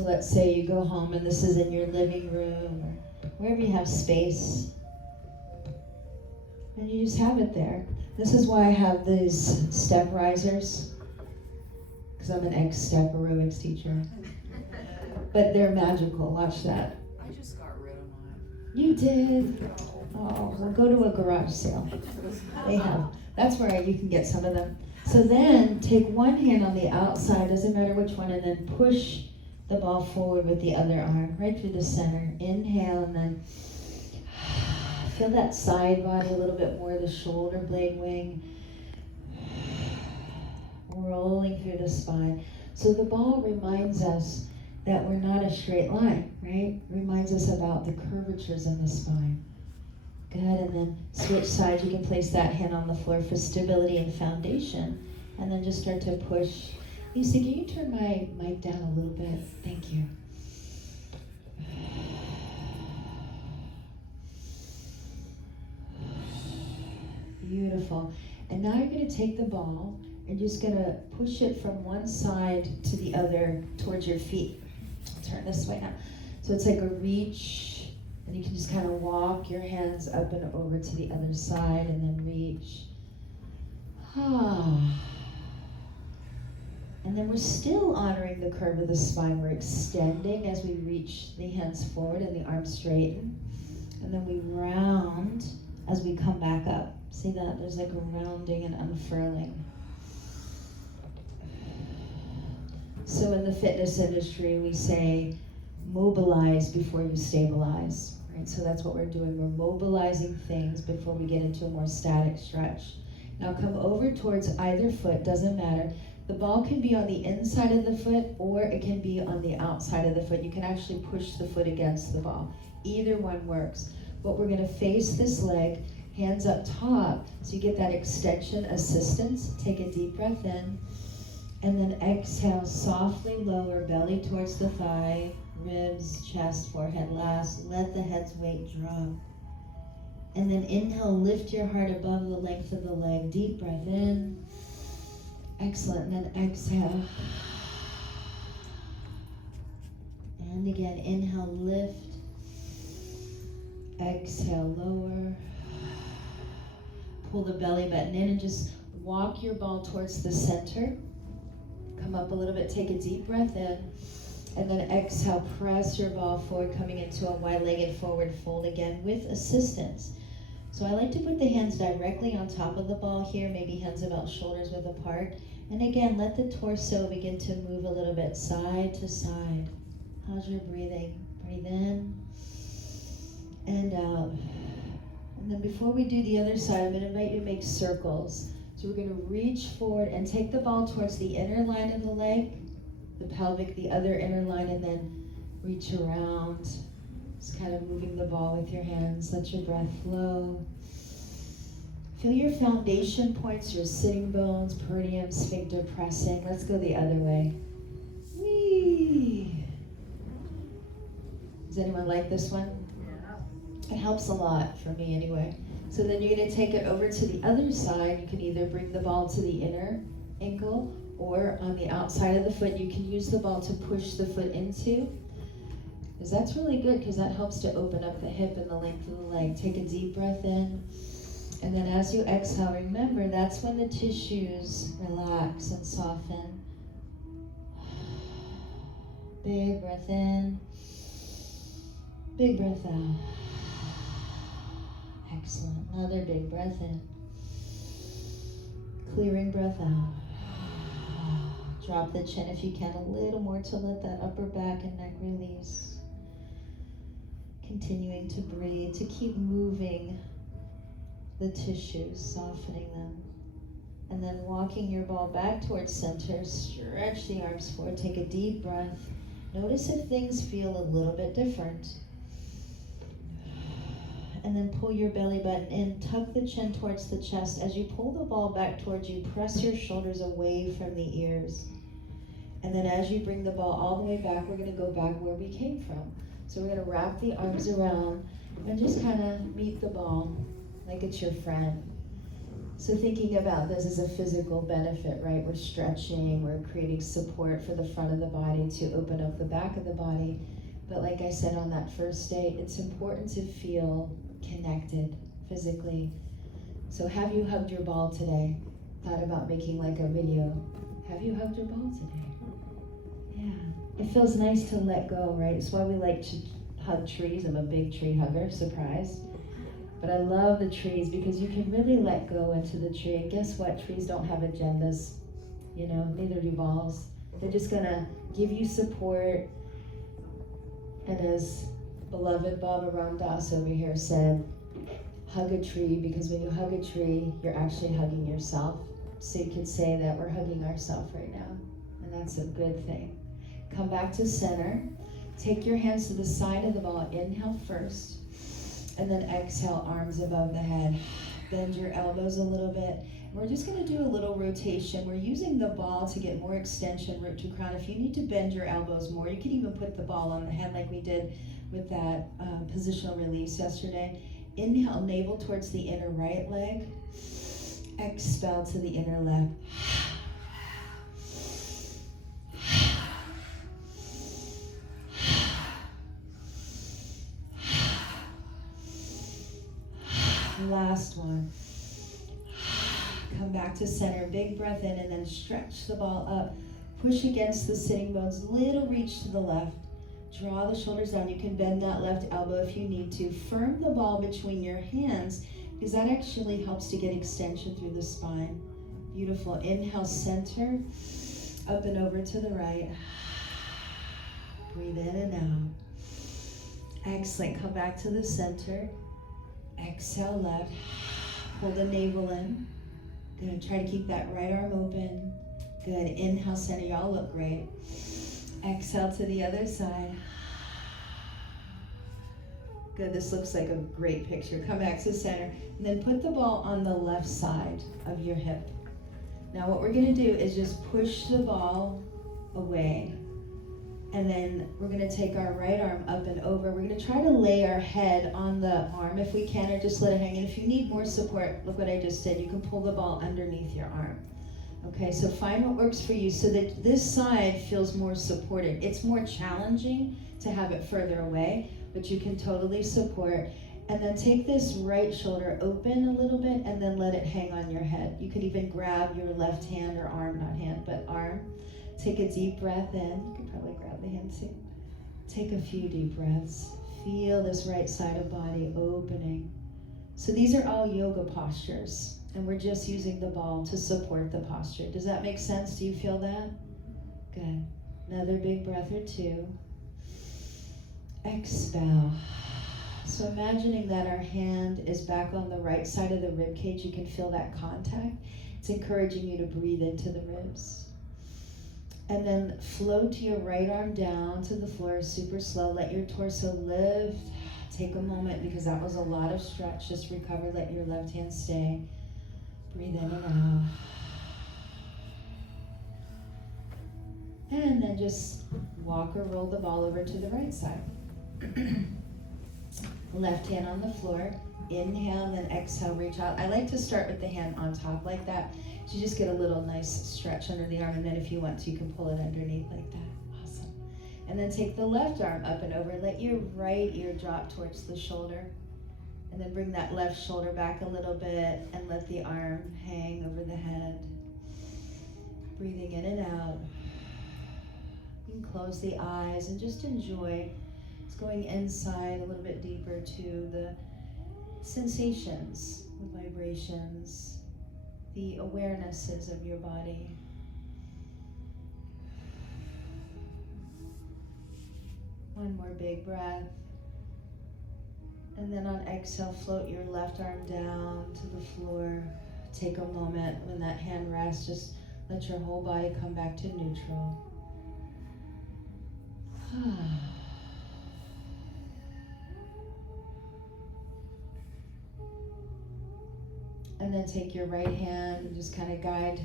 So let's say you go home and this is in your living room or wherever you have space. And you just have it there. This is why I have these step risers, because I'm an ex-step aerobics teacher. But they're magical, watch that. I just got rid of mine. You did? Oh, well go to a garage sale. They have, that's where you can get some of them. So then take one hand on the outside, doesn't matter which one, and then push the ball forward with the other arm, right through the center. Inhale and then feel that side body a little bit more, the shoulder blade wing. Rolling through the spine. So the ball reminds us that we're not a straight line, right? Reminds us about the curvatures in the spine. Good, and then switch sides. You can place that hand on the floor for stability and foundation. And then just start to push. Lisa, can you turn my mic down a little bit? Thank you. Beautiful. And now you're going to take the ball and just going to push it from one side to the other towards your feet. I'll turn this way now. So it's like a reach, and you can just kind of walk your hands up and over to the other side and then reach. And then we're still honoring the curve of the spine. We're extending as we reach the hands forward and the arms straighten. And then we round as we come back up. See that? There's like a rounding and unfurling. So in the fitness industry, we say, mobilize before you stabilize, right? So that's what we're doing. We're mobilizing things before we get into a more static stretch. Now come over towards either foot, doesn't matter. The ball can be on the inside of the foot or it can be on the outside of the foot. You can actually push the foot against the ball. Either one works. But we're gonna face this leg, hands up top, so you get that extension assistance. Take a deep breath in. And then exhale, softly lower, belly towards the thigh, ribs, chest, forehead last. Let the head's weight drop. And then inhale, lift your heart above the length of the leg. Deep breath in. Excellent, and then exhale. And again, inhale, lift. Exhale, lower. Pull the belly button in and just walk your ball towards the center. Come up a little bit, take a deep breath in, and then exhale, press your ball forward, coming into a wide-legged forward fold again with assistance. So I like to put the hands directly on top of the ball here, maybe hands about shoulders width apart. And again, let the torso begin to move a little bit side to side. How's your breathing? Breathe in and out. And then before we do the other side, I'm going to invite you to make circles. So we're going to reach forward and take the ball towards the inner line of the leg, the pelvic, the other inner line, and then reach around. Just kind of moving the ball with your hands. Let your breath flow. Feel your foundation points, your sitting bones, perineum, sphincter pressing. Let's go the other way. Whee! Does anyone like this one? It helps a lot for me anyway. So then you're going to take it over to the other side. You can either bring the ball to the inner ankle or on the outside of the foot. You can use the ball to push the foot into. Because that's really good because that helps to open up the hip and the length of the leg. Take a deep breath in. And then as you exhale, remember that's when the tissues relax and soften. Big breath in. Big breath out. Excellent. Another big breath in. Clearing breath out. Drop the chin if you can a little more to let that upper back and neck release. Continuing to breathe, to keep moving the tissues, softening them. And then walking your ball back towards center. Stretch the arms forward. Take a deep breath. Notice if things feel a little bit different. And then pull your belly button in, tuck the chin towards the chest. As you pull the ball back towards you, press your shoulders away from the ears. And then as you bring the ball all the way back, we're going to go back where we came from. So we're going to wrap the arms around and just kind of meet the ball like it's your friend. So thinking about this as a physical benefit, right? We're stretching, we're creating support for the front of the body to open up the back of the body. But like I said on that first day, it's important to feel connected physically. So have you hugged your ball today? Thought about making like a video. Have you hugged your ball today? Yeah. It feels nice to let go, right? It's why we like to hug trees. I'm a big tree hugger, surprise. But I love the trees because you can really let go into the tree. And guess what? Trees don't have agendas. You know, neither do balls. They're just gonna give you support. And as beloved Baba Ram Das over here said, hug a tree, because when you hug a tree, you're actually hugging yourself. So you could say that we're hugging ourselves right now. And that's a good thing. Come back to center. Take your hands to the side of the ball. Inhale first. And then exhale, arms above the head. Bend your elbows a little bit. We're just gonna do a little rotation. We're using the ball to get more extension, root to crown. If you need to bend your elbows more, you can even put the ball on the head like we did with that positional release yesterday. Inhale, navel towards the inner right leg. Expel to the inner left. Last one. Come back to center, big breath in, and then stretch the ball up. Push against the sitting bones, little reach to the left. Draw the shoulders down. You can bend that left elbow if you need to. Firm the ball between your hands, because that actually helps to get extension through the spine. Beautiful. Inhale, center, up and over to the right. Breathe in and out. Excellent. Come back to the center. Exhale, left. Pull the navel in. Good. Try to keep that right arm open. Good. Inhale, center. Y'all look great. Exhale to the other side. Good. This looks like a great picture. Come back to center. And then put the ball on the left side of your hip. Now what we're going to do is just push the ball away. And then we're going to take our right arm up and over. We're going to try to lay our head on the arm if we can, or just let it hang. And if you need more support, look what I just did. You can pull the ball underneath your arm. Okay, so find what works for you so that this side feels more supported. It's more challenging to have it further away, but you can totally support. And then take this right shoulder open a little bit and then let it hang on your head. You could even grab your left hand or arm, not hand, but arm. Take a deep breath in. You could probably grab the hand too. Take a few deep breaths. Feel this right side of body opening. So these are all yoga postures, and we're just using the ball to support the posture. Does that make sense? Do you feel that? Good. Another big breath or two. Expel. So imagining that our hand is back on the right side of the rib cage, you can feel that contact. It's encouraging you to breathe into the ribs. And then float your right arm down to the floor, super slow. Let your torso lift. Take a moment because that was a lot of stretch. Just recover, let your left hand stay. Breathe in and out. And then just walk or roll the ball over to the right side. Left hand on the floor. Inhale and then exhale, reach out. I like to start with the hand on top like that. So you just get a little nice stretch under the arm, and then if you want to, you can pull it underneath like that. Awesome. And then take the left arm up and over. Let your right ear drop towards the shoulder. And then bring that left shoulder back a little bit and let the arm hang over the head. Breathing in and out. You can close the eyes and just enjoy. It's going inside a little bit deeper to the sensations, the vibrations, the awarenesses of your body. One more big breath. And then on exhale, float your left arm down to the floor. Take a moment when that hand rests, just let your whole body come back to neutral. And then take your right hand and just kind of guide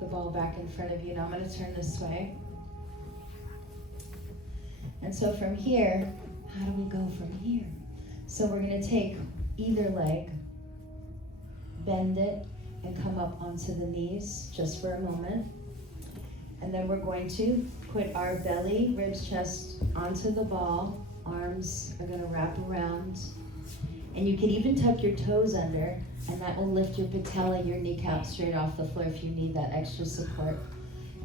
the ball back in front of you. Now I'm going to turn this way. And so from here, how do we go from here? So we're going to take either leg, bend it, and come up onto the knees just for a moment. And then we're going to put our belly, ribs, chest onto the ball. Arms are gonna wrap around. And you can even tuck your toes under, and that will lift your patella, your kneecap straight off the floor if you need that extra support.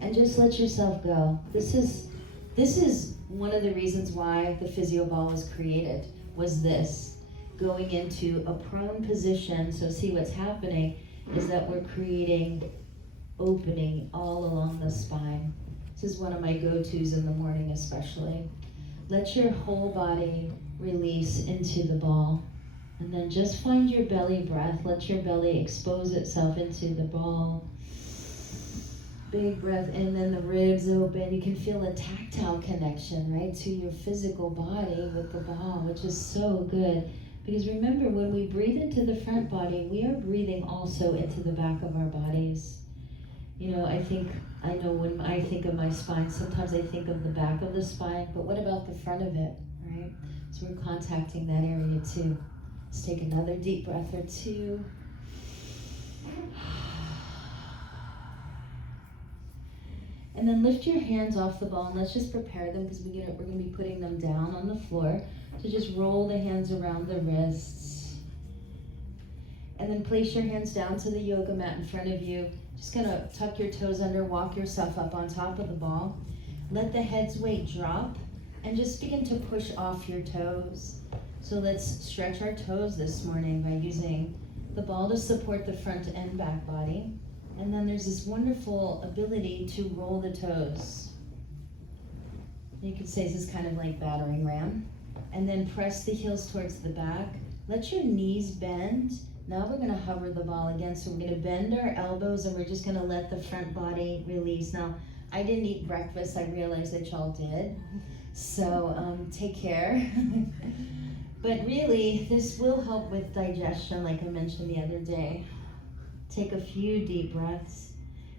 And just let yourself go. This is one of the reasons why the physioball was created, was this. Going into a prone position, so see what's happening is that we're creating opening all along the spine. This is one of my go-tos in the morning especially. Let your whole body release into the ball. And then just find your belly breath. Let your belly expose itself into the ball. Big breath in, then the ribs open. You can feel a tactile connection, right, to your physical body with the ball, which is so good. Because remember, when we breathe into the front body, we are breathing also into the back of our bodies. You know, I know when I think of my spine, sometimes I think of the back of the spine, but what about the front of it, right? So we're contacting that area too. Let's take another deep breath or two. And then lift your hands off the ball, and let's just prepare them because we're going to be putting them down on the floor. So just roll the hands around the wrists. And then place your hands down to the yoga mat in front of you. Just going to tuck your toes under, walk yourself up on top of the ball. Let the head's weight drop and just begin to push off your toes. So let's stretch our toes this morning by using the ball to support the front and back body. And then there's this wonderful ability to roll the toes. You could say this is kind of like battering ram. And then press the heels towards the back. Let your knees bend. Now we're gonna hover the ball again. So we're gonna bend our elbows and we're just gonna let the front body release. Now, I didn't eat breakfast. I realize that y'all did. So take care. But really, this will help with digestion, like I mentioned the other day. Take a few deep breaths,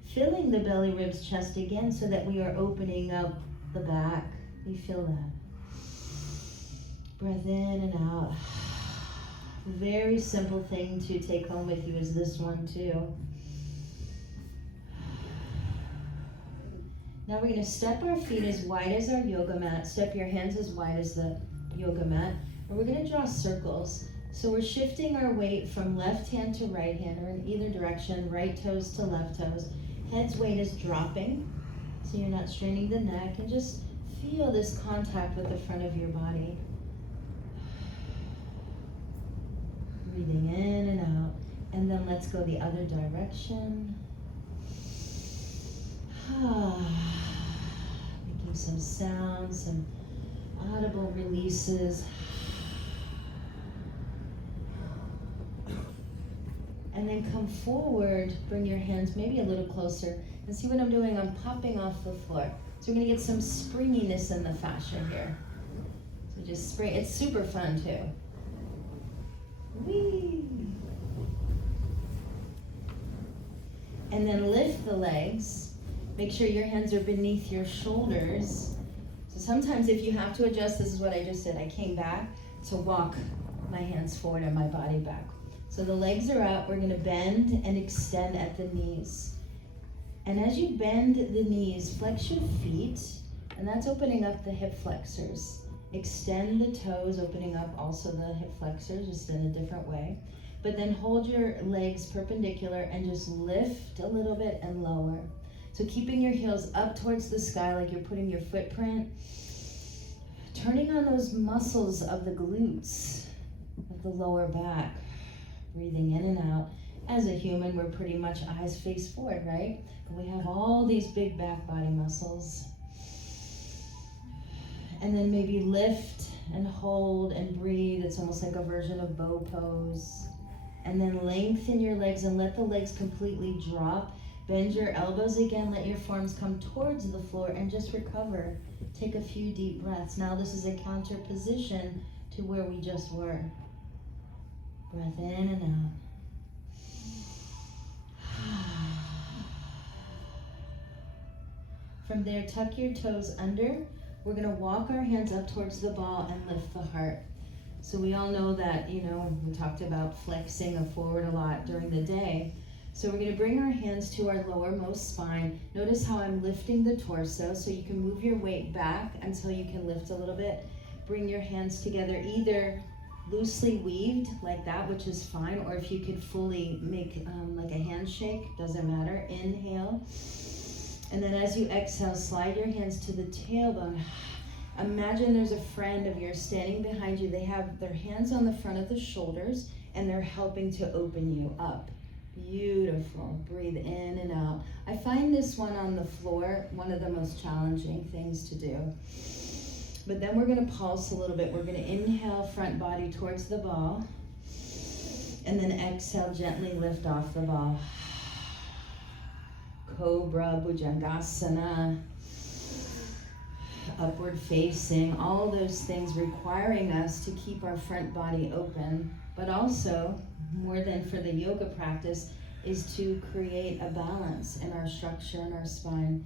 filling the belly, ribs, chest again so that we are opening up the back. You feel that? Breath in and out. Very simple thing to take home with you is this one too. Now we're going to step our feet as wide as our yoga mat. Step your hands as wide as the yoga mat. And we're going to draw circles. So we're shifting our weight from left hand to right hand, or in either direction, right toes to left toes. Head's weight is dropping, so you're not straining the neck, and just feel this contact with the front of your body. Breathing in and out, and then let's go the other direction. Making some sounds, some audible releases. And then come forward, bring your hands maybe a little closer, and see what I'm doing. I'm popping off the floor. So we're gonna get some springiness in the fascia here. So just spring, it's super fun too. Whee! And then lift the legs. Make sure your hands are beneath your shoulders. So sometimes if you have to adjust, this is what I just did. I came back to walk my hands forward and my body back. So the legs are out, we're gonna bend and extend at the knees. And as you bend the knees, flex your feet, and that's opening up the hip flexors. Extend the toes, opening up also the hip flexors, just in a different way. But then hold your legs perpendicular and just lift a little bit and lower. So keeping your heels up towards the sky like you're putting your footprint. Turning on those muscles of the glutes of the lower back. Breathing in and out. As a human, we're pretty much eyes face forward, right? But we have all these big back body muscles. And then maybe lift and hold and breathe. It's almost like a version of bow pose. And then lengthen your legs and let the legs completely drop. Bend your elbows again. Let your forearms come towards the floor and just recover. Take a few deep breaths. Now this is a counter position to where we just were. Breath in and out. From there, tuck your toes under. We're gonna walk our hands up towards the ball and lift the heart. So we all know that, we talked about flexing forward a lot during the day. So we're going to bring our hands to our lowermost spine. Notice how I'm lifting the torso, so you can move your weight back until you can lift a little bit. Bring your hands together, either loosely weaved like that, which is fine, or if you could fully make like a handshake, doesn't matter. Inhale. And then as you exhale, slide your hands to the tailbone. Imagine there's a friend of yours standing behind you. They have their hands on the front of the shoulders and they're helping to open you up. Beautiful. Breathe in and out. I find this one on the floor one of the most challenging things to do. But then we're going to pulse a little bit. We're going to inhale front body towards the ball. And then exhale, gently lift off the ball. Cobra, Bhujangasana. Upward facing. All those things requiring us to keep our front body open. But also, more than for the yoga practice, is to create a balance in our structure and our spine.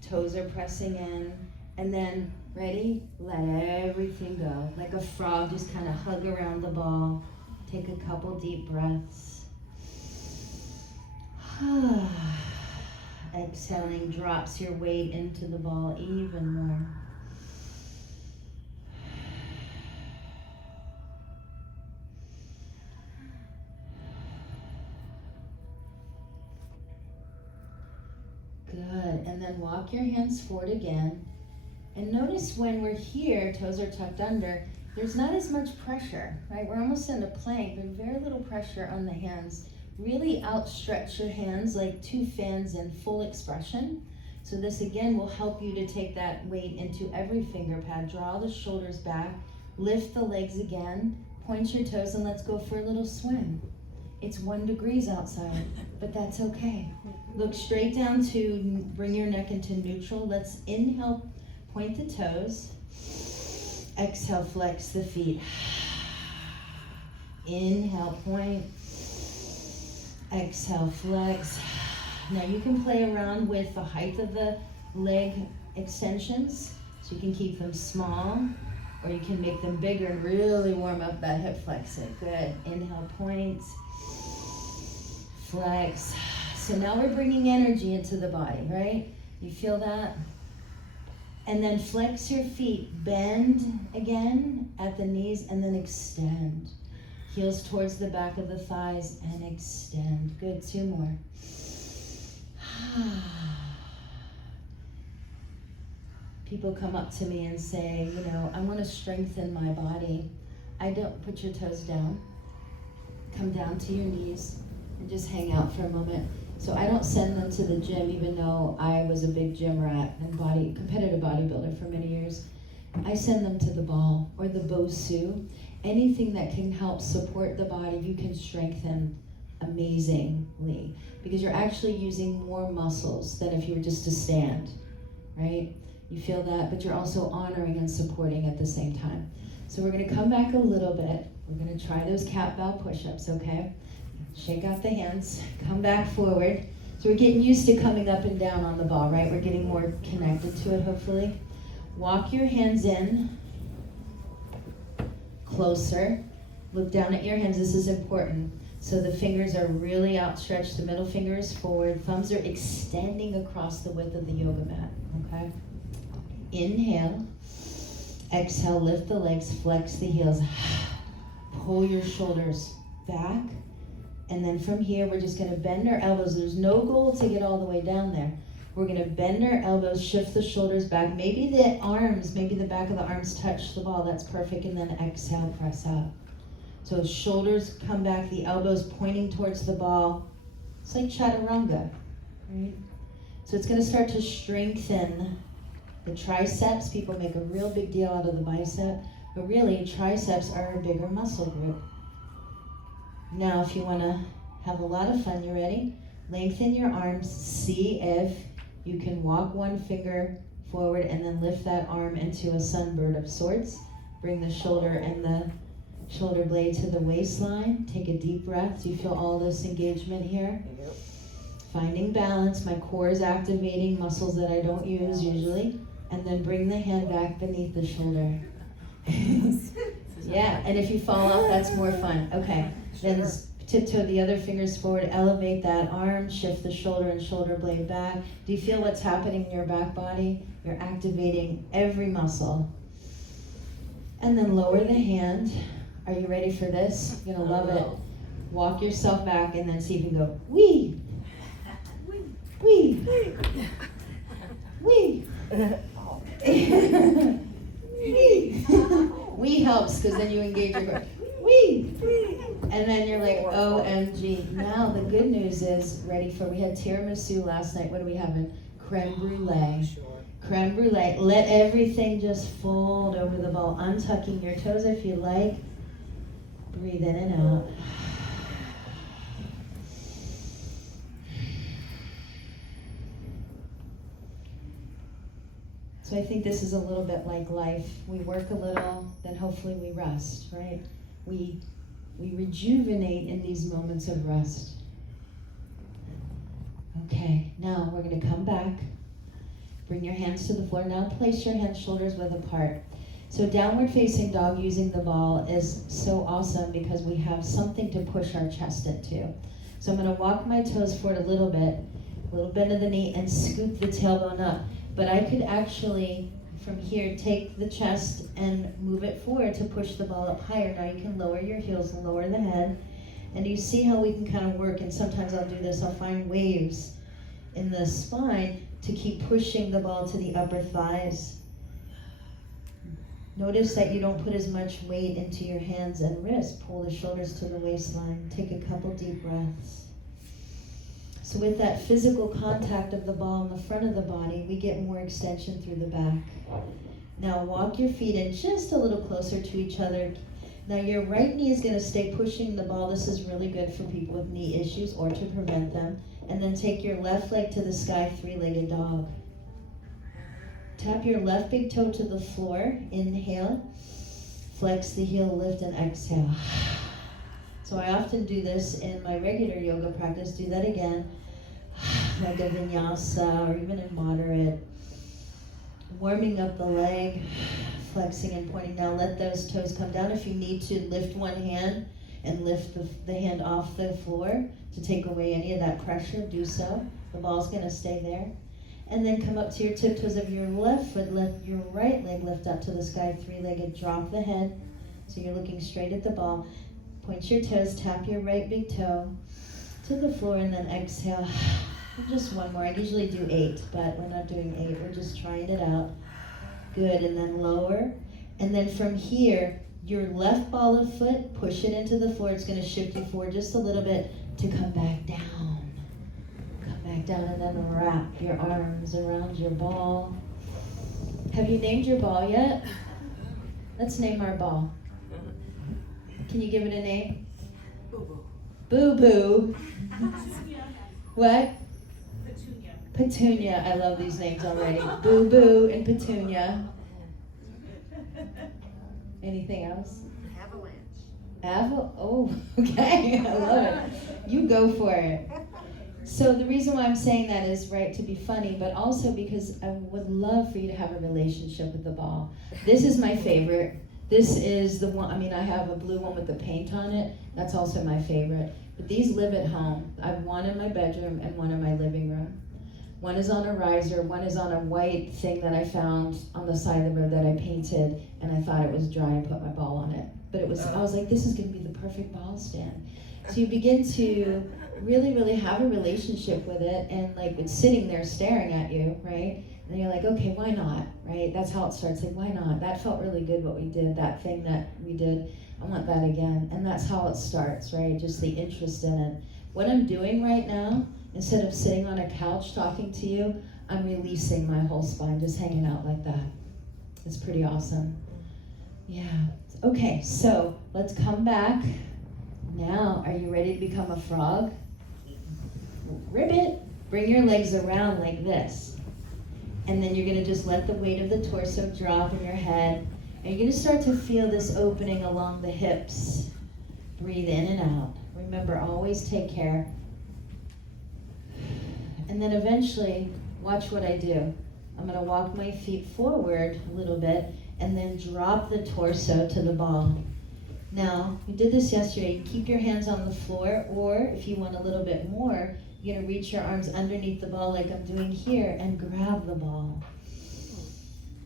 Toes are pressing in. And then, ready? Let everything go. Like a frog, just kind of hug around the ball. Take a couple deep breaths. Exhaling drops your weight into the ball even more. Good. And then walk your hands forward again. And notice when we're here, toes are tucked under, there's not as much pressure, right? We're almost in a plank, but very little pressure on the hands. Really outstretch your hands like two fans in full expression. So this again will help you to take that weight into every finger pad. Draw the shoulders back, lift the legs again, point your toes, and let's go for a little swim. It's 1 degree outside, but that's okay. Look straight down to bring your neck into neutral. Let's inhale, point the toes. Exhale, flex the feet. Inhale, point. Exhale, flex. Now you can play around with the height of the leg extensions. So you can keep them small, or you can make them bigger and really warm up that hip flexor. Good. Inhale, point. Flex. So now we're bringing energy into the body, right? You feel that? And then flex your feet. Bend again at the knees and then extend. Heels towards the back of the thighs and extend. Good, 2 more. People come up to me and say, you know, I want to strengthen my body. I don't put your toes down. Come down to your knees and just hang out for a moment. So I don't send them to the gym, even though I was a big gym rat and competitive bodybuilder for many years. I send them to the ball or the Bosu. Anything that can help support the body, you can strengthen amazingly, because you're actually using more muscles than if you were just to stand, right? You feel that, but you're also honoring and supporting at the same time. So we're gonna come back a little bit. We're gonna try those cat bow push-ups, okay? Shake out the hands, come back forward. So we're getting used to coming up and down on the ball, right? We're getting more connected to it, hopefully. Walk your hands in, closer. Look down at your hands, this is important. So the fingers are really outstretched, the middle finger is forward, thumbs are extending across the width of the yoga mat, okay? Inhale, exhale, lift the legs, flex the heels. Pull your shoulders back. And then from here, we're just gonna bend our elbows. There's no goal to get all the way down there. We're gonna bend our elbows, shift the shoulders back. Maybe the arms, maybe the back of the arms touch the ball. That's perfect. And then exhale, press up. So shoulders come back, the elbows pointing towards the ball. It's like chaturanga, right? So it's gonna start to strengthen the triceps. People make a real big deal out of the bicep, but really triceps are a bigger muscle group. Now, if you want to have a lot of fun, you ready? Lengthen your arms. See if you can walk one finger forward and then lift that arm into a sunbird of sorts. Bring the shoulder and the shoulder blade to the waistline. Take a deep breath. Do you feel all this engagement here? Yep. Finding balance. My core is activating muscles that I don't use usually. And then bring the hand back beneath the shoulder. Yeah, and if you fall off, that's more fun. Okay. Then Tiptoe the other fingers forward, elevate that arm, shift the shoulder and shoulder blade back. Do you feel what's happening in your back body? You're activating every muscle. And then lower the hand. Are you ready for this? You're gonna love it. Walk yourself back and then see if you can go, wee, wee, wee. Wee. Wee helps because then you engage your core. Wee. And then you're like, OMG. Now the good news is, we had tiramisu last night. What are we having? Creme brulee. Creme brulee. Let everything just fold over the ball. Untucking your toes if you like. Breathe in and out. So I think this is a little bit like life. We work a little, then hopefully we rest, right? We rejuvenate in these moments of rest. Okay, now we're gonna come back. Bring your hands to the floor. Now place your hands shoulders width apart. So downward facing dog using the ball is so awesome because we have something to push our chest into. So I'm gonna walk my toes forward a little bend of the knee and scoop the tailbone up. But I could actually, from here, take the chest and move it forward to push the ball up higher. Now you can lower your heels and lower the head. And you see how we can kind of work, and sometimes I'll do this, I'll find waves in the spine to keep pushing the ball to the upper thighs. Notice that you don't put as much weight into your hands and wrists. Pull the shoulders to the waistline. Take a couple deep breaths. So with that physical contact of the ball in the front of the body, we get more extension through the back. Now walk your feet in just a little closer to each other. Now your right knee is gonna stay pushing the ball. This is really good for people with knee issues or to prevent them. And then take your left leg to the sky, three-legged dog. Tap your left big toe to the floor, inhale. Flex the heel, lift and exhale. So I often do this in my regular yoga practice. Do that again, like a vinyasa or even in moderate. Warming up the leg, flexing and pointing. Now let those toes come down. If you need to lift one hand and lift the hand off the floor to take away any of that pressure, do so. The ball's gonna stay there. And then come up to your tiptoes of your left foot, let your right leg lift up to the sky, three-legged, drop the head. So you're looking straight at the ball. Point your toes, tap your right big toe to the floor, and then exhale. Just one more. I usually do 8, but we're not doing 8. We're just trying it out. Good, and then lower. And then from here, your left ball of foot, push it into the floor. It's gonna shift you forward just a little bit to come back down. Come back down and then wrap your arms around your ball. Have you named your ball yet? Let's name our ball. Can you give it a name? Boo-boo. Boo-boo. What? Petunia. Petunia. I love these names already. Boo-boo and Petunia. Anything else? Avalanche. Oh, okay. I love it. You go for it. So the reason why I'm saying that is, right, to be funny, but also because I would love for you to have a relationship with the ball. This is my favorite. This is the one, I have a blue one with the paint on it. That's also my favorite. But these live at home. I have one in my bedroom and one in my living room. One is on a riser, one is on a white thing that I found on the side of the road that I painted, and I thought it was dry and put my ball on it. But I was like, this is gonna be the perfect ball stand. So you begin to really, really have a relationship with it, and like it's sitting there staring at you, right? And you're like, okay, why not, right? That's how it starts, like, why not? That felt really good what we did, that thing that we did, I want that again. And that's how it starts, right? Just the interest in it. What I'm doing right now, instead of sitting on a couch talking to you, I'm releasing my whole spine, just hanging out like that. It's pretty awesome. Yeah. Okay, so let's come back. Now, are you ready to become a frog? Ribbit. Bring your legs around like this. And then you're gonna just let the weight of the torso drop in your head. And you're gonna start to feel this opening along the hips. Breathe in and out. Remember, always take care. And then eventually, watch what I do. I'm gonna walk my feet forward a little bit and then drop the torso to the ball. Now, we did this yesterday. You keep your hands on the floor, or if you want a little bit more, you're gonna reach your arms underneath the ball like I'm doing here and grab the ball.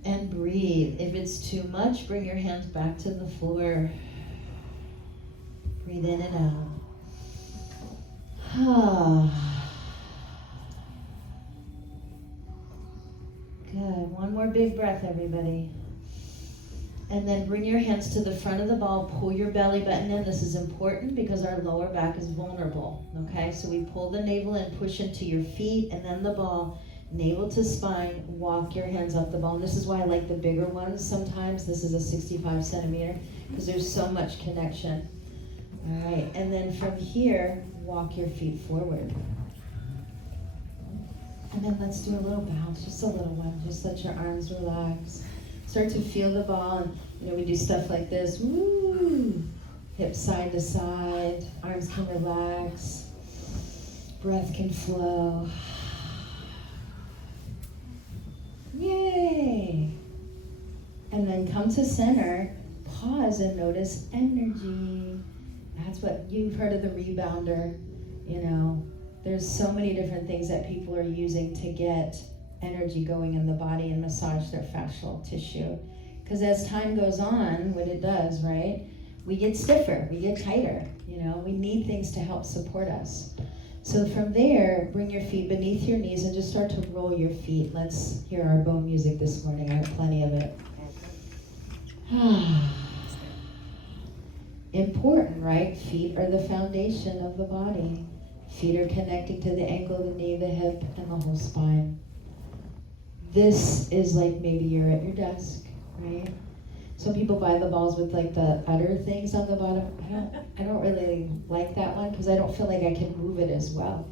And breathe. If it's too much, bring your hands back to the floor. Breathe in and out. Good. One more big breath, everybody. And then bring your hands to the front of the ball. Pull your belly button in. This is important because our lower back is vulnerable. Okay? So we pull the navel in, push into your feet, and then the ball. Navel to spine, walk your hands up the ball. And this is why I like the bigger ones sometimes. This is a 65 centimeter because there's so much connection. All right, and then from here, walk your feet forward. And then let's do a little bounce, just a little one. Just let your arms relax. Start to feel the ball, and we do stuff like this. Woo! Hips side to side, arms can relax, breath can flow. Yay! And then come to center, pause and notice energy. That's what you've heard of the rebounder. There's so many different things that people are using to get energy going in the body and massage their fascial tissue. Because as time goes on, what it does, right? We get stiffer, we get tighter. We need things to help support us. So from there, bring your feet beneath your knees and just start to roll your feet. Let's hear our bone music this morning. I have plenty of it. Important, right? Feet are the foundation of the body. Feet are connecting to the ankle, the knee, the hip, and the whole spine. This is like maybe you're at your desk, right? Some people buy the balls with like the udder things on the bottom. I don't really like that one because I don't feel like I can move it as well.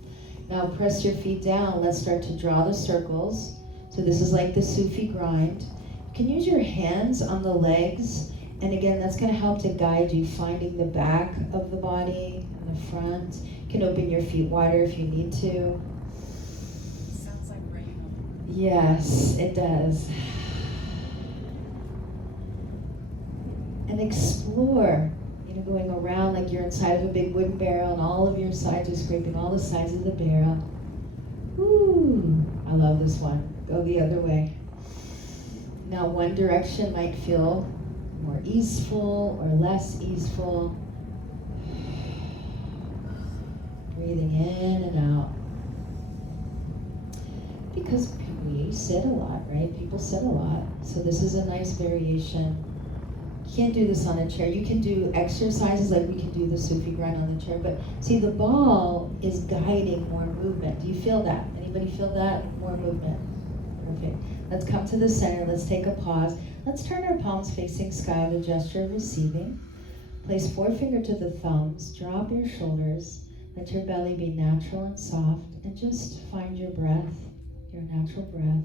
Now press your feet down. Let's start to draw the circles. So this is like the Sufi grind. You can use your hands on the legs. And again, that's going to help to guide you finding the back of the body and the front. You can open your feet wider if you need to. Sounds like rain. Yes, it does. And explore, going around like you're inside of a big wooden barrel and all of your sides are scraping all the sides of the barrel. Ooh, I love this one. Go the other way. Now one direction might feel more easeful or less easeful. Breathing in and out. Because we sit a lot, right? People sit a lot. So this is a nice variation. You can't do this on a chair. You can do exercises like we can do the Sufi grind on the chair, but see the ball is guiding more movement. Do you feel that? Anybody feel that? More movement. Perfect. Let's come to the center. Let's take a pause. Let's turn our palms facing sky, the gesture of receiving. Place forefinger to the thumbs. Drop your shoulders. Let your belly be natural and soft, and just find your breath, your natural breath.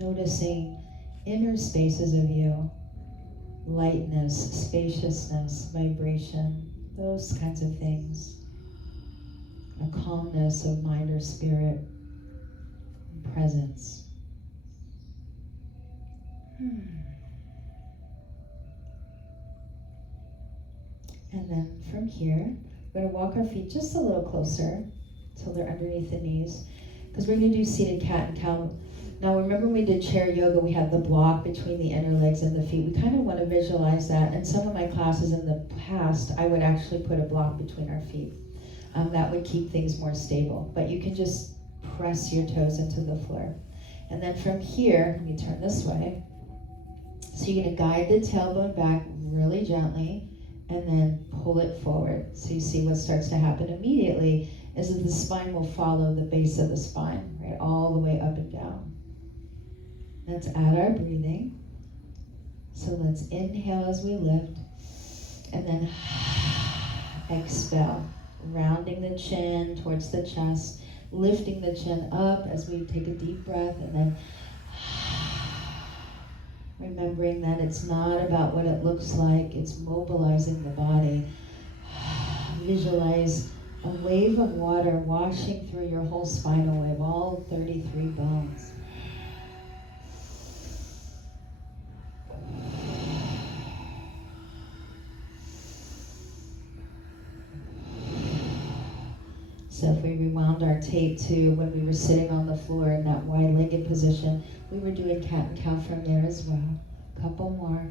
Noticing inner spaces of you, lightness, spaciousness, vibration, those kinds of things. A calmness of mind or spirit, and presence. And then from here, we're going to walk our feet just a little closer till they're underneath the knees, because we're going to do seated cat and cow. Now remember when we did chair yoga, we had the block between the inner legs and the feet. We kind of want to visualize that. In some of my classes in the past, I would actually put a block between our feet. That would keep things more stable. But you can just press your toes into the floor. And then from here, let me turn this way. So you're going to guide the tailbone back really gently and then pull it forward. So you see what starts to happen immediately is that the spine will follow the base of the spine, right, all the way up and down. Let's add our breathing. So let's inhale as we lift, and then expel, rounding the chin towards the chest, lifting the chin up as we take a deep breath, and then remembering that it's not about what it looks like, it's mobilizing the body. Visualize a wave of water washing through your whole spinal wave, all 33 bones. So if we rewound our tape to when we were sitting on the floor in that wide-legged position, we were doing cat and cow from there as well. Couple more.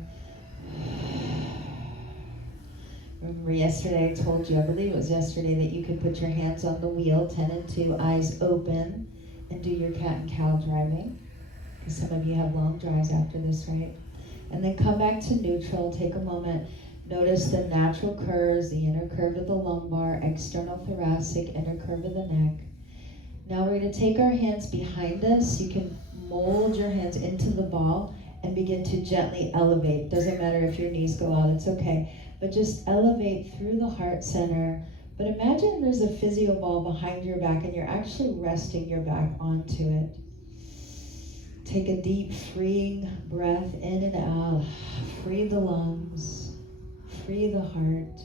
Remember yesterday I told you, I believe it was yesterday, that you could put your hands on the wheel, 10 and 2, eyes open, and do your cat and cow driving. Because some of you have long drives after this, right? And then come back to neutral, take a moment. Notice the natural curves, the inner curve of the lumbar, external thoracic, inner curve of the neck. Now we're going to take our hands behind us. You can mold your hands into the ball and begin to gently elevate. Doesn't matter if your knees go out, it's okay. But just elevate through the heart center. But imagine there's a physioball behind your back and you're actually resting your back onto it. Take a deep freeing breath in and out. Free the lungs. Free the heart.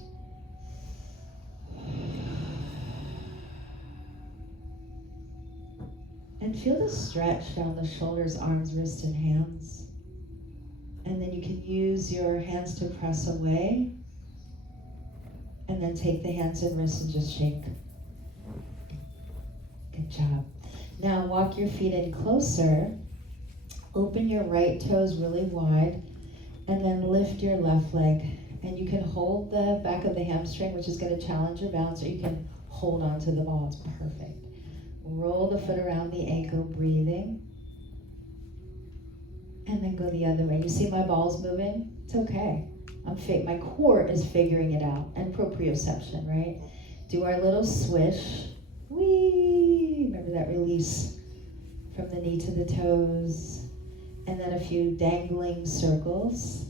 And feel the stretch down the shoulders, arms, wrists, and hands. And then you can use your hands to press away. And then take the hands and wrists and just shake. Good job. Now walk your feet in closer. Open your right toes really wide. And then lift your left leg. And you can hold the back of the hamstring, which is going to challenge your balance, or you can hold onto the ball. It's perfect. Roll the foot around the ankle, breathing. And then go the other way. You see my balls moving? It's okay. My core is figuring it out. And proprioception, right? Do our little swish. Whee! Remember that release from the knee to the toes. And then a few dangling circles.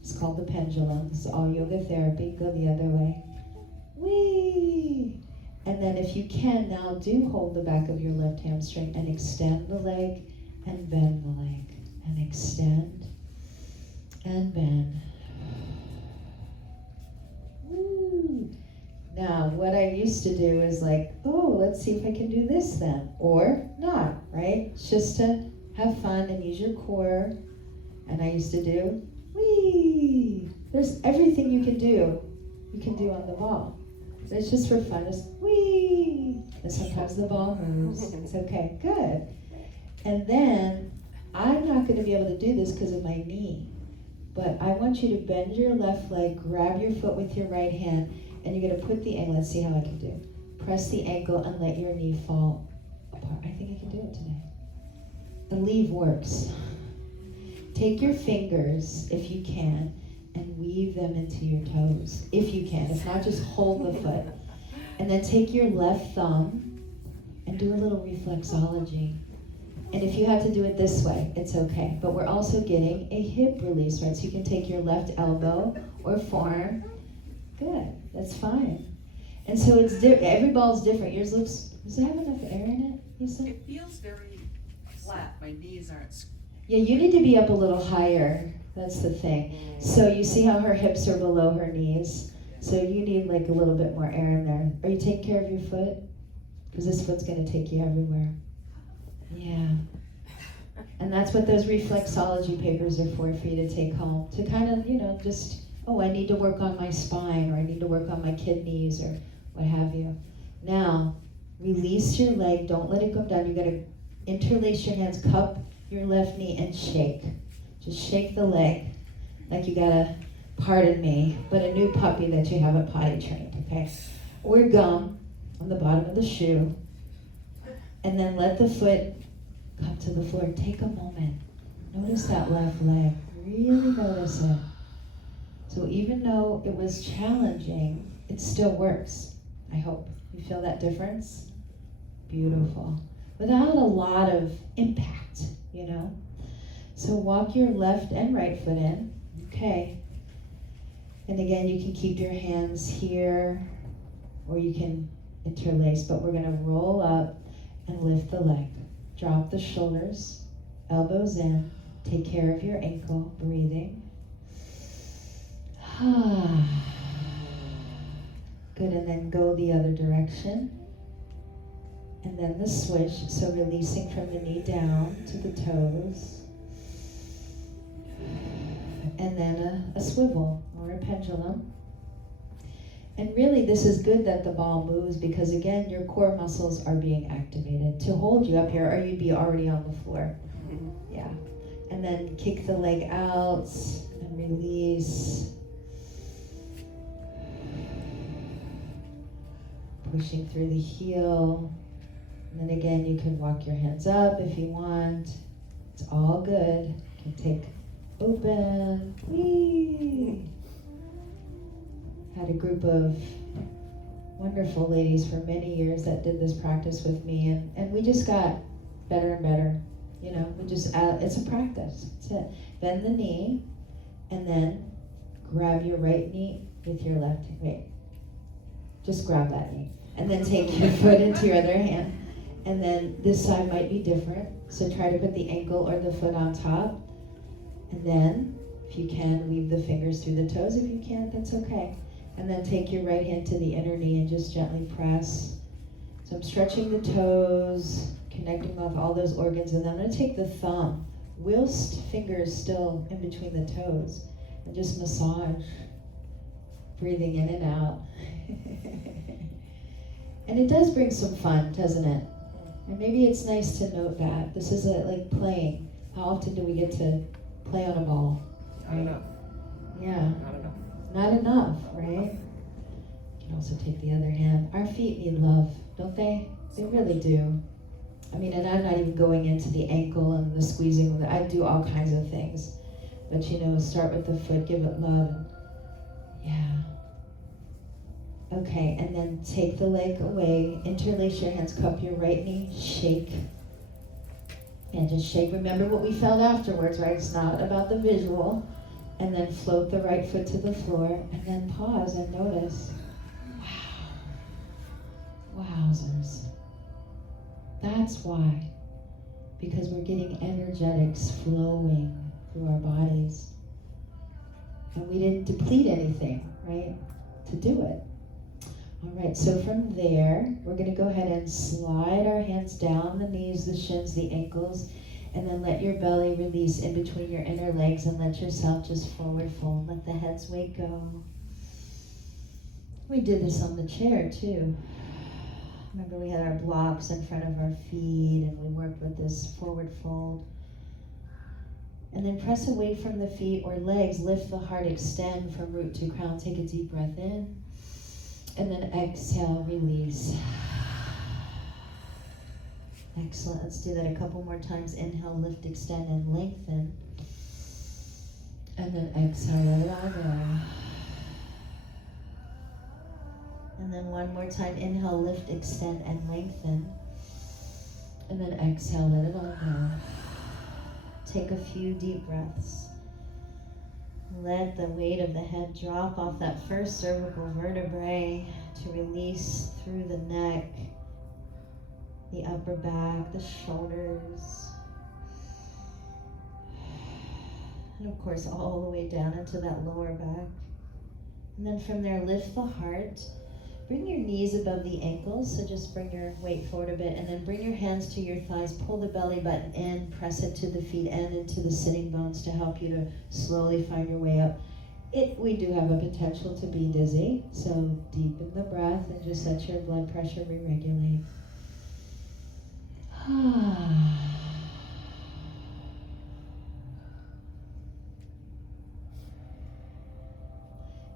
It's called the pendulum. It's all yoga therapy. Go the other way. Whee! And then if you can, now do hold the back of your left hamstring and extend the leg and bend the leg. And extend and bend. Woo. Now, what I used to do is like, oh, let's see if I can do this then. Or not, right? It's just to have fun and use your core. And I used to do, whee! There's everything you can do on the ball. It's just for fun. It's whee! And sometimes the ball moves. It's okay. Good. And then, I'm not going to be able to do this because of my knee. But I want you to bend your left leg, grab your foot with your right hand, and you're going to put the ankle. Let's see how I can do. Press the ankle and let your knee fall apart. I think I can do it today. The leave works. Take your fingers, if you can, and weave them into your toes, if you can. If not, just hold the foot. And then take your left thumb and do a little reflexology. And if you have to do it this way, it's okay. But we're also getting a hip release, right? So you can take your left elbow or forearm. Good, that's fine. And so it's every ball's different. Yours looks, does it have enough air in it, you said? It feels very flat. My knees aren't. Yeah, you need to be up a little higher. That's the thing. So you see how her hips are below her knees? So you need like a little bit more air in there. Are you taking care of your foot? Because this foot's going to take you everywhere. Yeah. And that's what those reflexology papers are for you to take home. To kind of, just, I need to work on my spine, or I need to work on my kidneys, or what have you. Now, release your leg. Don't let it go down. You're going to interlace your hands, cup your left knee, and shake. Just shake the leg like you got a, pardon me, but a new puppy that you haven't potty trained, okay? Or gum on the bottom of the shoe. And then let the foot come to the floor. Take a moment. Notice that left leg. Really notice it. So even though it was challenging, it still works, I hope. You feel that difference? Beautiful. Without a lot of impact, So walk your left and right foot in. Okay. And again, you can keep your hands here, or you can interlace, but we're going to roll up and lift the leg. Drop the shoulders, elbows in. Take care of your ankle, breathing. Good, and then go the other direction. And then the switch, so releasing from the knee down to the toes. And then a swivel or a pendulum. And really, this is good that the ball moves because, again, your core muscles are being activated to hold you up here, or you'd be already on the floor. Yeah. And then kick the leg out and release. Pushing through the heel. And then again, you can walk your hands up if you want. It's all good. You can take open. Whee! Had a group of wonderful ladies for many years that did this practice with me, and we just got better and better. You know, we just it's a practice. That's it. Bend the knee, and then grab your right knee with your left. Wait, just grab that knee, and then take your foot into your other hand, and then this side might be different. So try to put the ankle or the foot on top, and then if you can, weave the fingers through the toes. If you can't, that's okay. And then take your right hand to the inner knee and just gently press. So I'm stretching the toes, connecting with all those organs, and then I'm going to take the thumb, whilst fingers still in between the toes, and just massage, breathing in and out. And it does bring some fun, doesn't it? And maybe it's nice to note that. This is like playing. How often do we get to play on a ball? Not enough. Yeah. Not enough. Not enough, right? You can also take the other hand. Our feet need love, don't they? They really do. I mean, and I'm not even going into the ankle and the squeezing. I do all kinds of things. But you know, start with the foot, give it love. Yeah. Okay, and then take the leg away, interlace your hands, cup your right knee, shake. And just shake. Remember what we felt afterwards, right? It's not about the visual. And then float the right foot to the floor, and then pause and notice. Wow. Wowzers. That's why. Because we're getting energetics flowing through our bodies. And we didn't deplete anything, right, to do it. All right, so from there, we're going to go ahead and slide our hands down the knees, the shins, the ankles, and then let your belly release in between your inner legs and let yourself just forward fold. Let the head's weight go. We did this on the chair too. Remember, we had our blocks in front of our feet and we worked with this forward fold. And then press away from the feet or legs. Lift the heart, extend from root to crown. Take a deep breath in. And then exhale, release. Excellent. Let's do that a couple more times. Inhale, lift, extend, and lengthen. And then exhale, let it all go. And then one more time. Inhale, lift, extend, and lengthen. And then exhale, let it all go. Take a few deep breaths. Let the weight of the head drop off that first cervical vertebrae to release through the neck, the upper back, the shoulders, and of course all the way down into that lower back. And then from there, lift the heart. Bring your knees above the ankles, so just bring your weight forward a bit, and then bring your hands to your thighs, pull the belly button in, press it to the feet and into the sitting bones to help you to slowly find your way up. We do have a potential to be dizzy, so deepen the breath and just let your blood pressure re-regulate.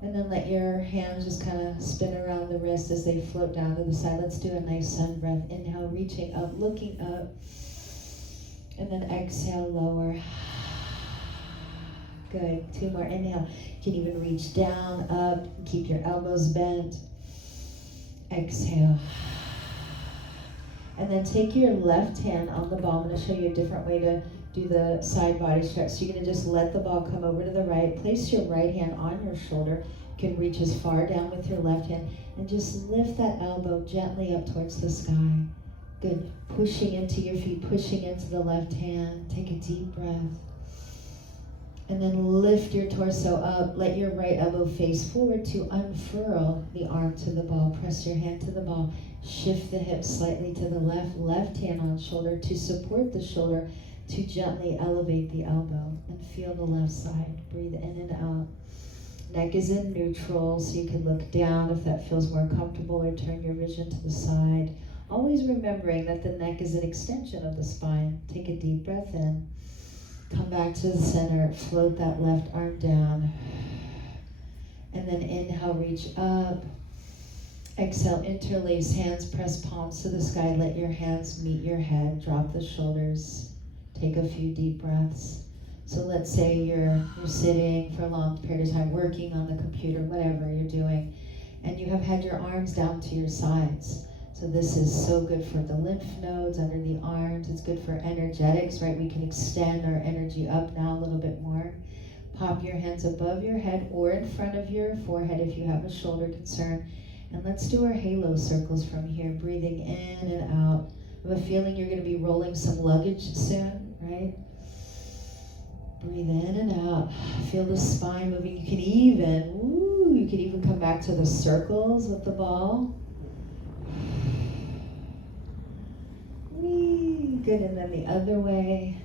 And then let your hands just kind of spin around the wrists as they float down to the side. Let's do a nice sun breath. Inhale, reaching up, looking up. And then exhale, lower. Good. 2 more. Inhale. You can even reach down, up. Keep your elbows bent. Exhale. And then take your left hand on the ball. I'm going to show you a different way to do the side body stretch. So you're going to just let the ball come over to the right. Place your right hand on your shoulder. You can reach as far down with your left hand. And just lift that elbow gently up towards the sky. Good. Pushing into your feet, pushing into the left hand. Take a deep breath. And then lift your torso up. Let your right elbow face forward to unfurl the arm to the ball. Press your hand to the ball. Shift the hips slightly to the left. Left hand on shoulder to support the shoulder, to gently elevate the elbow. And feel the left side. Breathe in and out. Neck is in neutral, so you can look down if that feels more comfortable, or turn your vision to the side. Always remembering that the neck is an extension of the spine. Take a deep breath in. Come back to the center. Float that left arm down. And then inhale, reach up. Exhale, interlace hands, press palms to the sky. Let your hands meet your head. Drop the shoulders. Take a few deep breaths. So let's say you're sitting for a long period of time, working on the computer, whatever you're doing, and you have had your arms down to your sides. So this is so good for the lymph nodes under the arms. It's good for energetics, right? We can extend our energy up now a little bit more. Pop your hands above your head or in front of your forehead if you have a shoulder concern. And let's do our halo circles from here, breathing in and out. I have a feeling you're going to be rolling some luggage soon, right? Breathe in and out. Feel the spine moving. You can even come back to the circles with the ball. Good, and then the other way.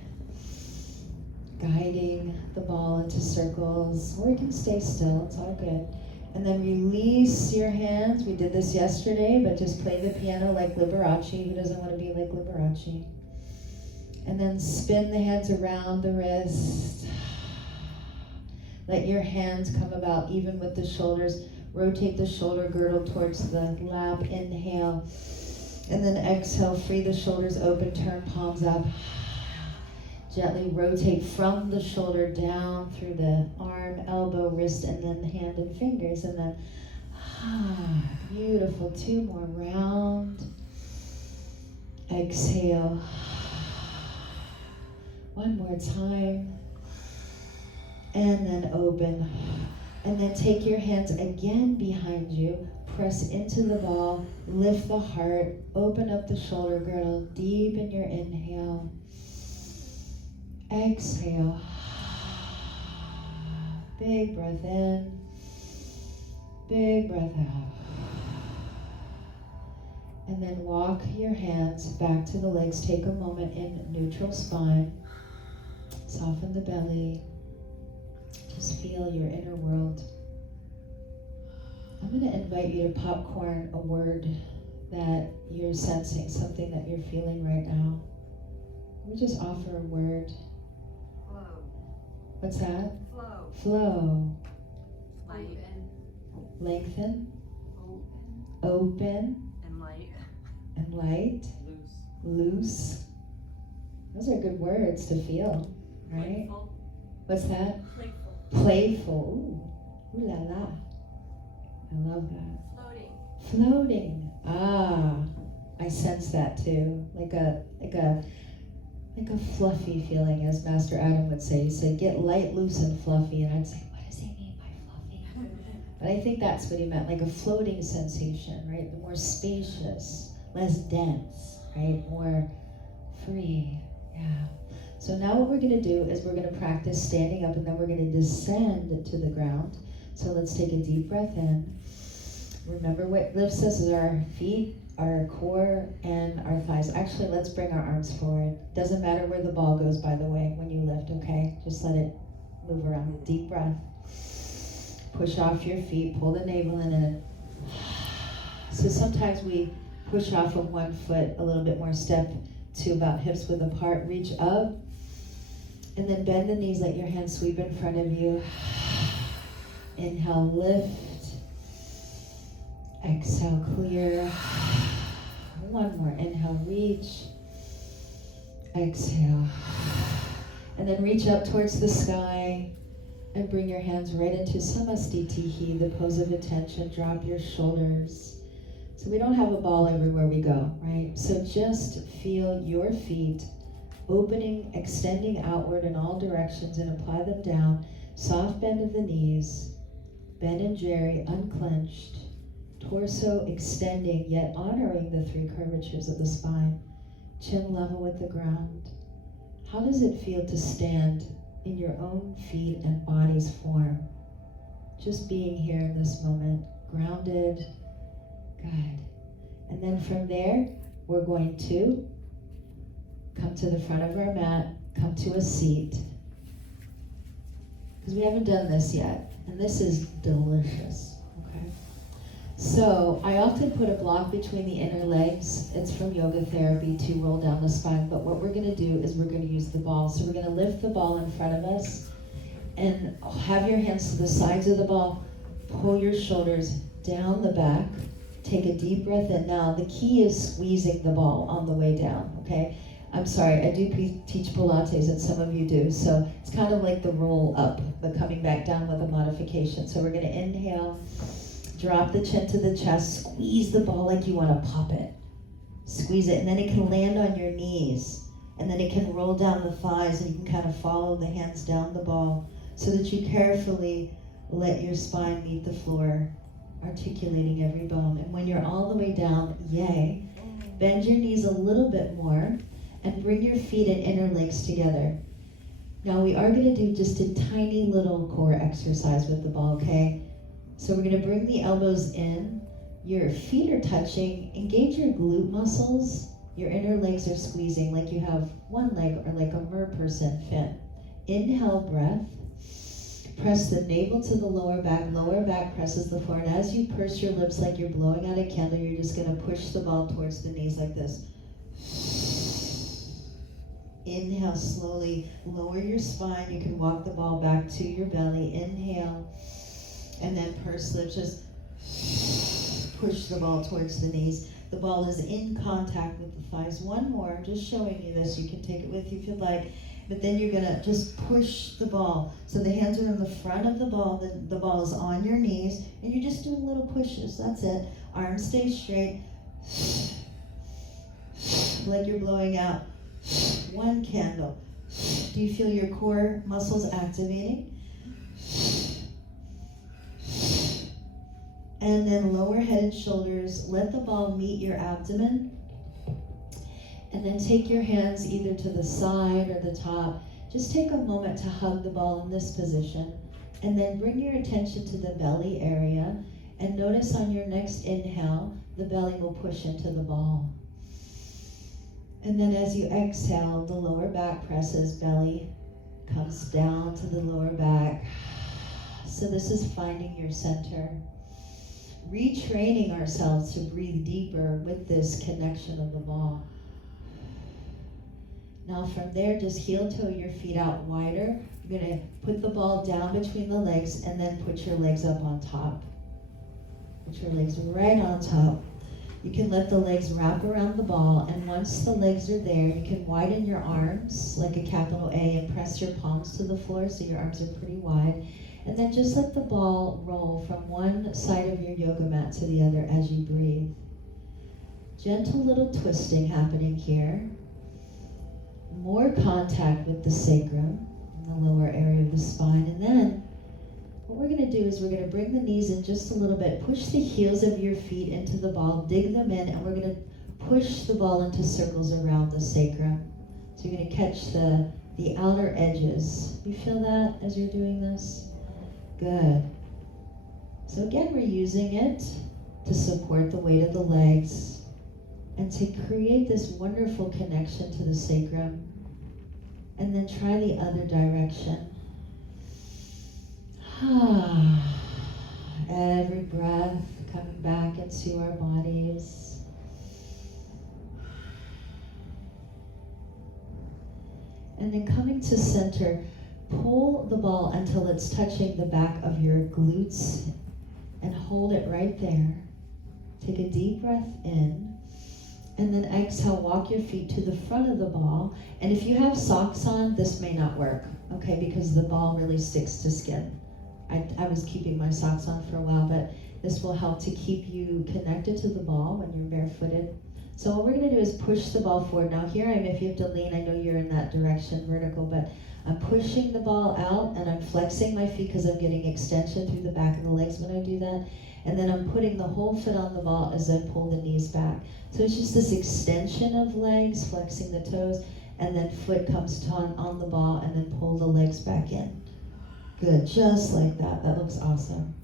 Guiding the ball into circles, or you can stay still, it's all good. And then release your hands. We did this yesterday, but just play the piano like Liberace. Who doesn't want to be like Liberace? And then spin the hands around the wrist. Let your hands come about even with the shoulders. Rotate the shoulder girdle towards the lap. Inhale. And then exhale, free the shoulders open, turn palms up. Gently rotate from the shoulder down through the arm, elbow, wrist, and then the hand and fingers. And then, beautiful. 2 more round. Exhale. 1 more time. And then open. And then take your hands again behind you. Press into the ball. Lift the heart. Open up the shoulder girdle. Deepen your inhale. Exhale. Big breath in. Big breath out. And then walk your hands back to the legs. Take a moment in neutral spine. Soften the belly. Just feel your inner world. I'm going to invite you to popcorn a word that you're sensing, something that you're feeling right now. We just offer a word. Flow. What's that? Flow. Flow. Light. Lengthen. Open. Open. And light. And light. Loose. Loose. Those are good words to feel, right? Playful. What's that? Playful. Playful. Ooh la la. I love that. Floating. Floating. I sense that too. Like a fluffy feeling, as Master Adam would say. He said, get light, loose, and fluffy. And I'd say, what does he mean by fluffy? But I think that's what he meant, like a floating sensation, right? More spacious, less dense, right? More free. Yeah. So now what we're going to do is we're going to practice standing up, and then we're going to descend to the ground. So let's take a deep breath in. Remember, what lifts us is our feet, our core, and our thighs. Actually, let's bring our arms forward. Doesn't matter where the ball goes, by the way, when you lift, okay? Just let it move around. Deep breath. Push off your feet, pull the navel in. So sometimes we push off of one foot a little bit more, step to about hips width apart, reach up, and then bend the knees, let your hands sweep in front of you. Inhale, lift. Exhale, clear. 1 more. Inhale, reach. Exhale. And then reach up towards the sky and bring your hands right into Samastitihi, the pose of attention. Drop your shoulders. So we don't have a ball everywhere we go, right? So just feel your feet opening, extending outward in all directions, and apply them down. Soft bend of the knees. Ben and Jerry, unclenched. Torso extending, yet honoring the 3 curvatures of the spine. Chin level with the ground. How does it feel to stand in your own feet and body's form? Just being here in this moment, grounded. Good. And then from there, we're going to come to the front of our mat, come to a seat. Because we haven't done this yet. And this is delicious, okay? So I often put a block between the inner legs. It's from yoga therapy to roll down the spine, but what we're gonna do is we're gonna use the ball. So we're gonna lift the ball in front of us and have your hands to the sides of the ball. Pull your shoulders down the back. Take a deep breath in. Now, the key is squeezing the ball on the way down, okay? I'm sorry, I do teach Pilates, and some of you do, so it's kind of like the roll up, but coming back down with a modification. So we're gonna inhale, drop the chin to the chest, squeeze the ball like you wanna pop it. Squeeze it, and then it can land on your knees, and then it can roll down the thighs, and you can kind of follow the hands down the ball so that you carefully let your spine meet the floor, articulating every bone. And when you're all the way down, yay, bend your knees a little bit more and bring your feet and inner legs together. Now we are gonna do just a tiny little core exercise with the ball, okay? So we're gonna bring the elbows in, your feet are touching, engage your glute muscles, your inner legs are squeezing like you have one leg or like a mer person fin. Inhale, breath. Press the navel to the lower back presses the floor, and as you purse your lips like you're blowing out a candle, you're just gonna push the ball towards the knees like this. Inhale, slowly lower your spine. You can walk the ball back to your belly. Inhale, and then purse lips, just push the ball towards the knees. The ball is in contact with the thighs. One more, I'm just showing you this. You can take it with you if you'd like. But then you're gonna just push the ball. So the hands are in the front of the ball ball is on your knees, and you're just doing little pushes, that's it. Arms stay straight, like you're blowing out one candle. Do you feel your core muscles activating? And then lower head and shoulders, let the ball meet your abdomen. And then take your hands either to the side or the top. Just take a moment to hug the ball in this position. And then bring your attention to the belly area. And notice on your next inhale, the belly will push into the ball. And then as you exhale, the lower back presses, belly comes down to the lower back. So this is finding your center. Retraining ourselves to breathe deeper with this connection of the ball. Now from there, just heel toe your feet out wider. You're gonna put the ball down between the legs and then put your legs up on top. Put your legs right on top. You can let the legs wrap around the ball, and once the legs are there, you can widen your arms like a capital A and press your palms to the floor so your arms are pretty wide. And then just let the ball roll from one side of your yoga mat to the other as you breathe. Gentle little twisting happening here. More contact with the sacrum in the lower area of the spine. And then what we're going to do is we're going to bring the knees in just a little bit. Push the heels of your feet into the ball. Dig them in, and we're going to push the ball into circles around the sacrum. So you're going to catch the outer edges. You feel that as you're doing this? Good. So again, we're using it to support the weight of the legs and to create this wonderful connection to the sacrum. And then try the other direction. Every breath coming back into our bodies. And then coming to center, pull the ball until it's touching the back of your glutes and hold it right there. Take a deep breath in. And then exhale, walk your feet to the front of the ball. And if you have socks on, this may not work, okay, because the ball really sticks to skin. I was keeping my socks on for a while, but this will help to keep you connected to the ball when you're barefooted. So what we're gonna do is push the ball forward. Now here I am, if you have to lean, I know you're in that direction, vertical, but I'm pushing the ball out and I'm flexing my feet because I'm getting extension through the back of the legs when I do that. And then I'm putting the whole foot on the ball as I pull the knees back. So it's just this extension of legs, flexing the toes, and then foot comes on the ball and then pull the legs back in. Good, just like that. That looks awesome.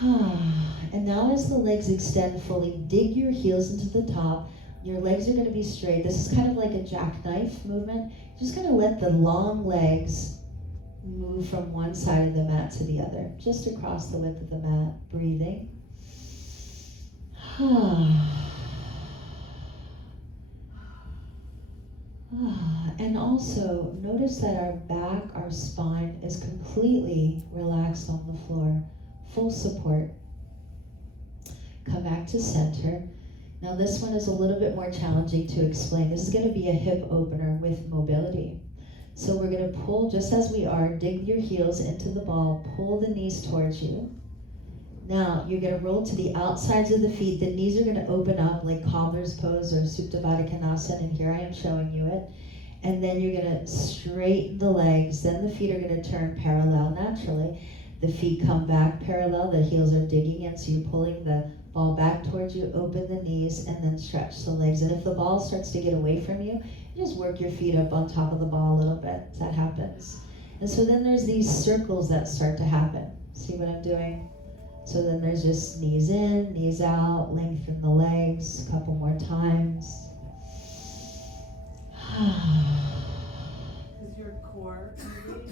And now as the legs extend fully, dig your heels into the top. Your legs are going to be straight. This is kind of like a jackknife movement. Just going to let the long legs Move from one side of the mat to the other, just across the width of the mat, breathing. And also notice that our back, our spine is completely relaxed on the floor, full support. Come back to center. Now this one is a little bit more challenging to explain. This is going to be a hip opener with mobility. So we're going to pull just as we are, dig your heels into the ball, pull the knees towards you. Now you're going to roll to the outsides of the feet. The knees are going to open up like cobbler's pose or Supta Baddha Konasana, and here I am showing you it. And then you're going to straighten the legs. Then the feet are going to turn parallel naturally. The feet come back parallel, the heels are digging in, so you're pulling the ball back towards you, open the knees, and then stretch the legs. And if the ball starts to get away from you, you just work your feet up on top of the ball a little bit. That happens. And so then there's these circles that start to happen. See what I'm doing? So then there's just knees in, knees out, lengthen the legs, a couple more times. Is your core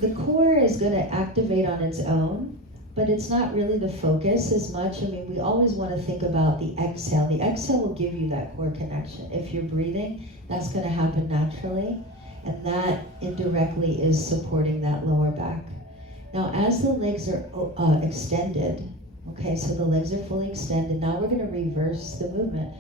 The core is going to activate on its own, but it's not really the focus as much. I mean, we always want to think about the exhale. The exhale will give you that core connection. If you're breathing, that's going to happen naturally, and that indirectly is supporting that lower back. Now, as the legs are extended, okay, so the legs are fully extended, now we're going to reverse the movement.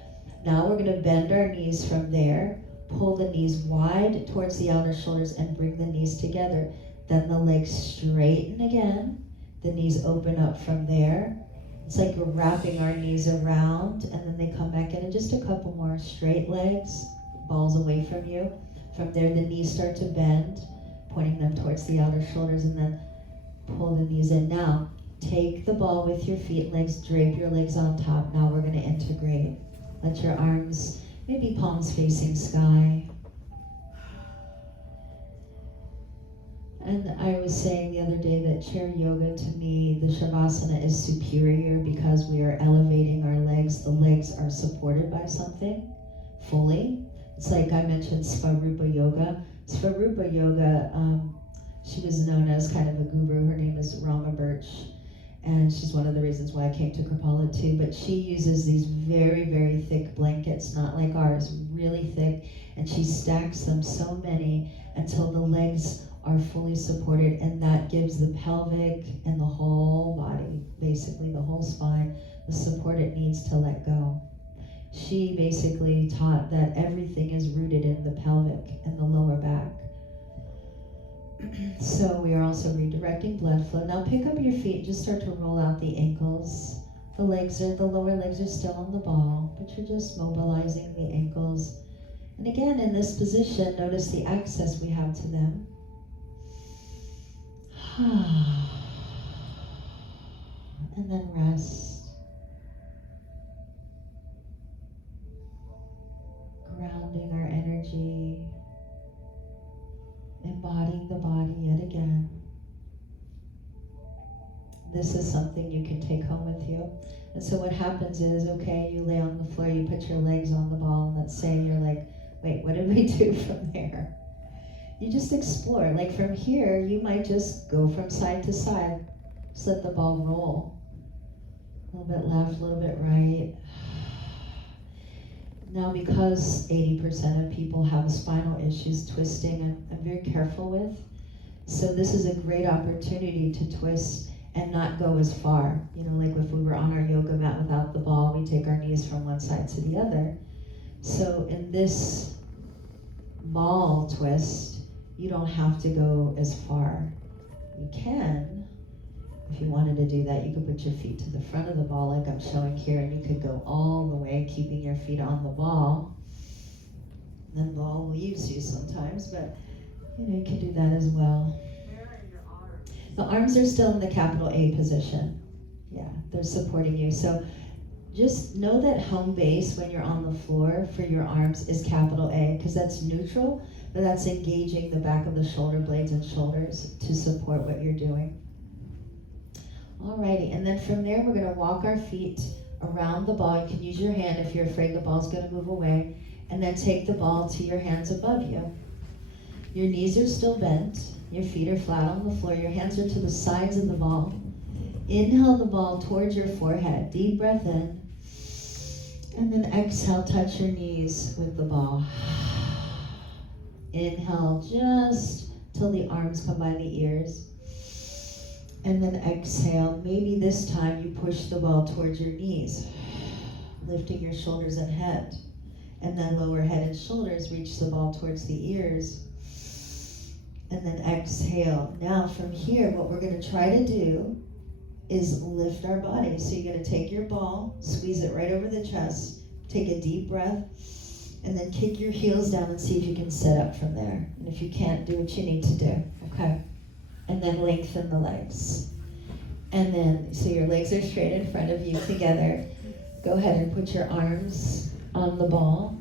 Now we're going to bend our knees from there, pull the knees wide towards the outer shoulders, and bring the knees together. Then the legs straighten again. The knees open up from there. It's like we're wrapping our knees around, and then they come back in. And just a couple more straight legs, balls away from you. From there, the knees start to bend, pointing them towards the outer shoulders, and then pull the knees in. Now, take the ball with your feet, legs, drape your legs on top. Now we're going to integrate. Let your arms, maybe palms facing sky. And I was saying the other day that chair yoga, to me, the Shavasana is superior because we are elevating our legs. The legs are supported by something fully. It's like I mentioned Svarupa Yoga. Svarupa Yoga, she was known as kind of a guru. Her name is Rama Birch. And she's one of the reasons why I came to Kripalu too. But she uses these very, very thick blankets, not like ours, really thick. And she stacks them so many until the legs are fully supported, and that gives the pelvic and the whole body, basically the whole spine, the support it needs to let go. She basically taught that everything is rooted in the pelvic and the lower back. So we are also redirecting blood flow. Now pick up your feet, just start to roll out the ankles. The lower legs are still on the ball, but you're just mobilizing the ankles. And again, in this position, notice the access we have to them. And then rest. Grounding our energy. Embodying the body yet again. This is something you can take home with you. And so what happens is, okay, you lay on the floor, you put your legs on the ball, and let's say you're like, wait, what did we do from there? You just explore. Like from here, you might just go from side to side. Just let the ball roll. A little bit left, a little bit right. Now, because 80% of people have spinal issues, twisting, I'm very careful with. So this is a great opportunity to twist and not go as far. You know, like if we were on our yoga mat without the ball, we take our knees from one side to the other. So in this ball twist, you don't have to go as far. You can, if you wanted to do that, you could put your feet to the front of the ball like I'm showing here, and you could go all the way, keeping your feet on the ball. And then the ball leaves you sometimes, but you know, you can do that as well. Where are your arms? The arms are still in the capital A position. Yeah, they're supporting you. So just know that home base when you're on the floor for your arms is capital A, because that's neutral, but that's engaging the back of the shoulder blades and shoulders to support what you're doing. Alrighty, and then from there we're gonna walk our feet around the ball. You can use your hand if you're afraid the ball's gonna move away, and then take the ball to your hands above you. Your knees are still bent. Your feet are flat on the floor. Your hands are to the sides of the ball. Inhale the ball towards your forehead. Deep breath in. And then exhale, touch your knees with the ball. Inhale just till the arms come by the ears. And then exhale. Maybe this time you push the ball towards your knees, lifting your shoulders and head. And then lower head and shoulders, reach the ball towards the ears. And then exhale. Now from here, what we're going to try to do is lift our body. So you're going to take your ball, squeeze it right over the chest, take a deep breath, and then kick your heels down and see if you can sit up from there. And if you can't, do what you need to do, okay? And then lengthen the legs. And then, so your legs are straight in front of you together. Go ahead and put your arms on the ball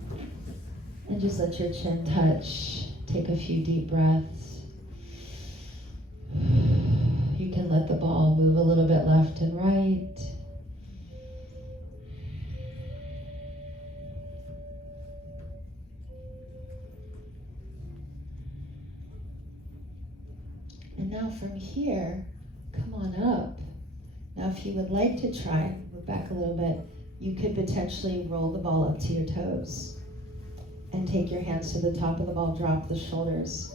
and just let your chin touch. Take a few deep breaths. You can let the ball move a little bit left and right. And now from here, come on up. Now if you would like to try, move back a little bit, you could potentially roll the ball up to your toes and take your hands to the top of the ball, drop the shoulders.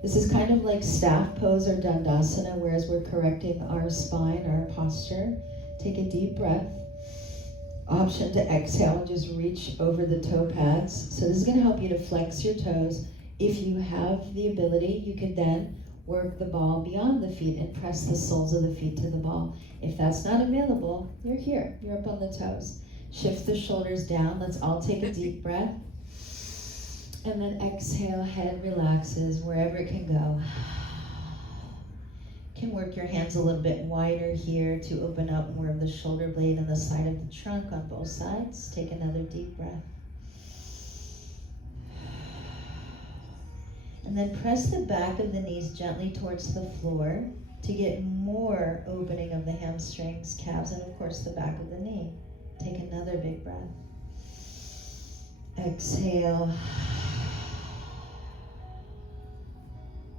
This is kind of like staff pose or dandasana, whereas we're correcting our spine, our posture. Take a deep breath. Option to exhale and just reach over the toe pads. So this is going to help you to flex your toes. If you have the ability, you can then work the ball beyond the feet and press the soles of the feet to the ball. If that's not available, you're here. You're up on the toes. Shift the shoulders down. Let's all take a deep breath. And then exhale, head relaxes wherever it can go. You can work your hands a little bit wider here to open up more of the shoulder blade and the side of the trunk on both sides. Take another deep breath. And then press the back of the knees gently towards the floor to get more opening of the hamstrings, calves, and of course the back of the knee. Take another big breath. Exhale.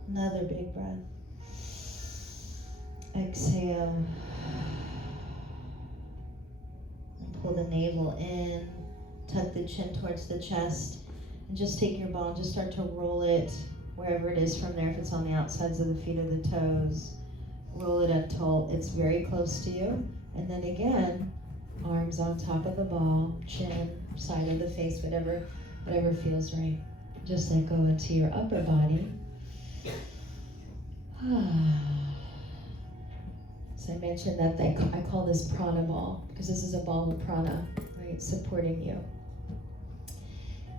Another big breath. Exhale. And pull the navel in. Tuck the chin towards the chest. And just take your ball and just start to roll it wherever it is from there. If it's on the outsides of the feet or the toes, roll it until it's very close to you. And then again, arms on top of the ball, chin, side of the face, whatever feels right. Just let go into your upper body. So I mentioned that I call this prana ball because this is a ball of prana, right, supporting you.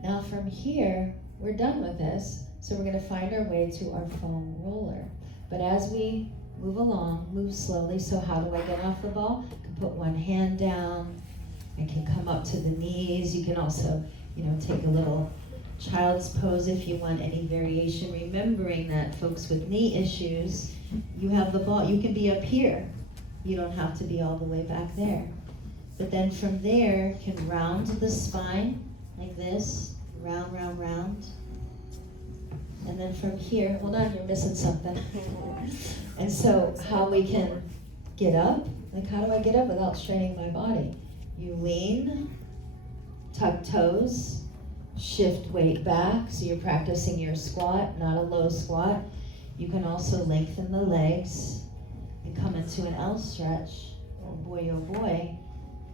Now from here, we're done with this, so we're going to find our way to our foam roller. But as we move along, move slowly. So how do I get off the ball? I can put one hand down. I can come up to the knees. You can also, take a little child's pose if you want any variation. Remembering that folks with knee issues, you have the ball. You can be up here. You don't have to be all the way back there. But then from there, you can round the spine like this. Round, round, round. And then from here, hold on, you're missing something. And so how we can get up, like how do I get up without straining my body? You lean, tuck toes, shift weight back, so you're practicing your squat, not a low squat. You can also lengthen the legs and come into an L stretch. Oh boy,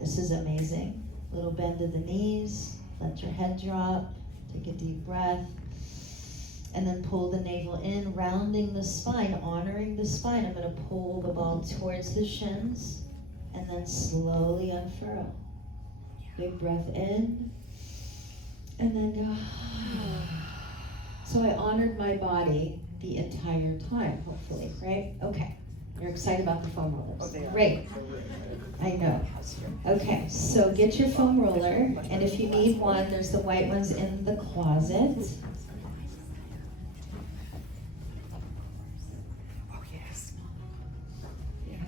this is amazing. Little bend of the knees, let your head drop, take a deep breath, and then pull the navel in, rounding the spine, honoring the spine. I'm going to pull the ball towards the shins, and then slowly unfurl. Big breath in, and then go. So I honored my body the entire time, hopefully, right? Okay. You're excited about the foam rollers. Great. I know. Okay, so get your foam roller, and if you need one, there's the white ones in the closet.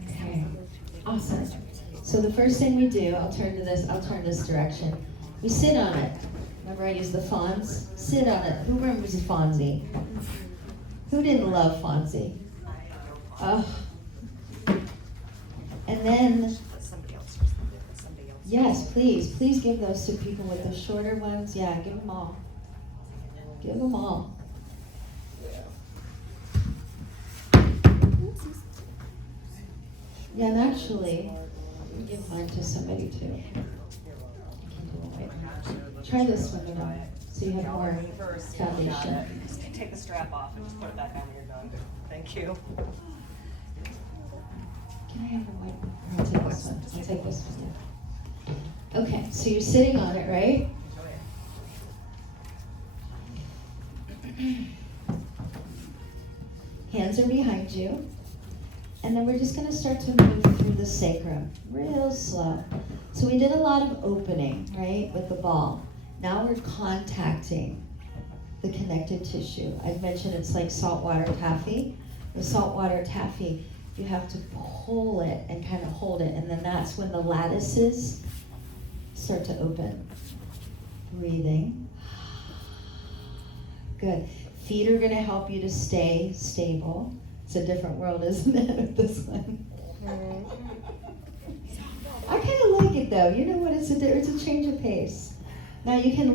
Okay, awesome. So the first thing we do, I'll turn this direction. We sit on it. Remember I used the Fonz? Sit on it. Who remembers the Fonzie? Who didn't love Fonzie? Oh. And then, yes, please give those to people with the shorter ones. Yeah, give them all. Give them all. Yeah, and actually, give mine to somebody too. Try this one now, so you have more foundation. Just take the strap off and just put it back on when you're done. Thank you. Can I have a white one? I'll take this one. I'll take this one. Yeah. Okay, so you're sitting on it, right? Hands are behind you. And then we're just going to start to move through the sacrum, real slow. So we did a lot of opening, right, with the ball. Now we're contacting the connective tissue. I've mentioned it's like saltwater taffy. With saltwater taffy, you have to pull it and kind of hold it, and then that's when the lattices start to open. Breathing. Good. Feet are going to help you to stay stable. It's a different world, isn't it, with this one? I kind of like it though. You know what? It's a change of pace. Now you can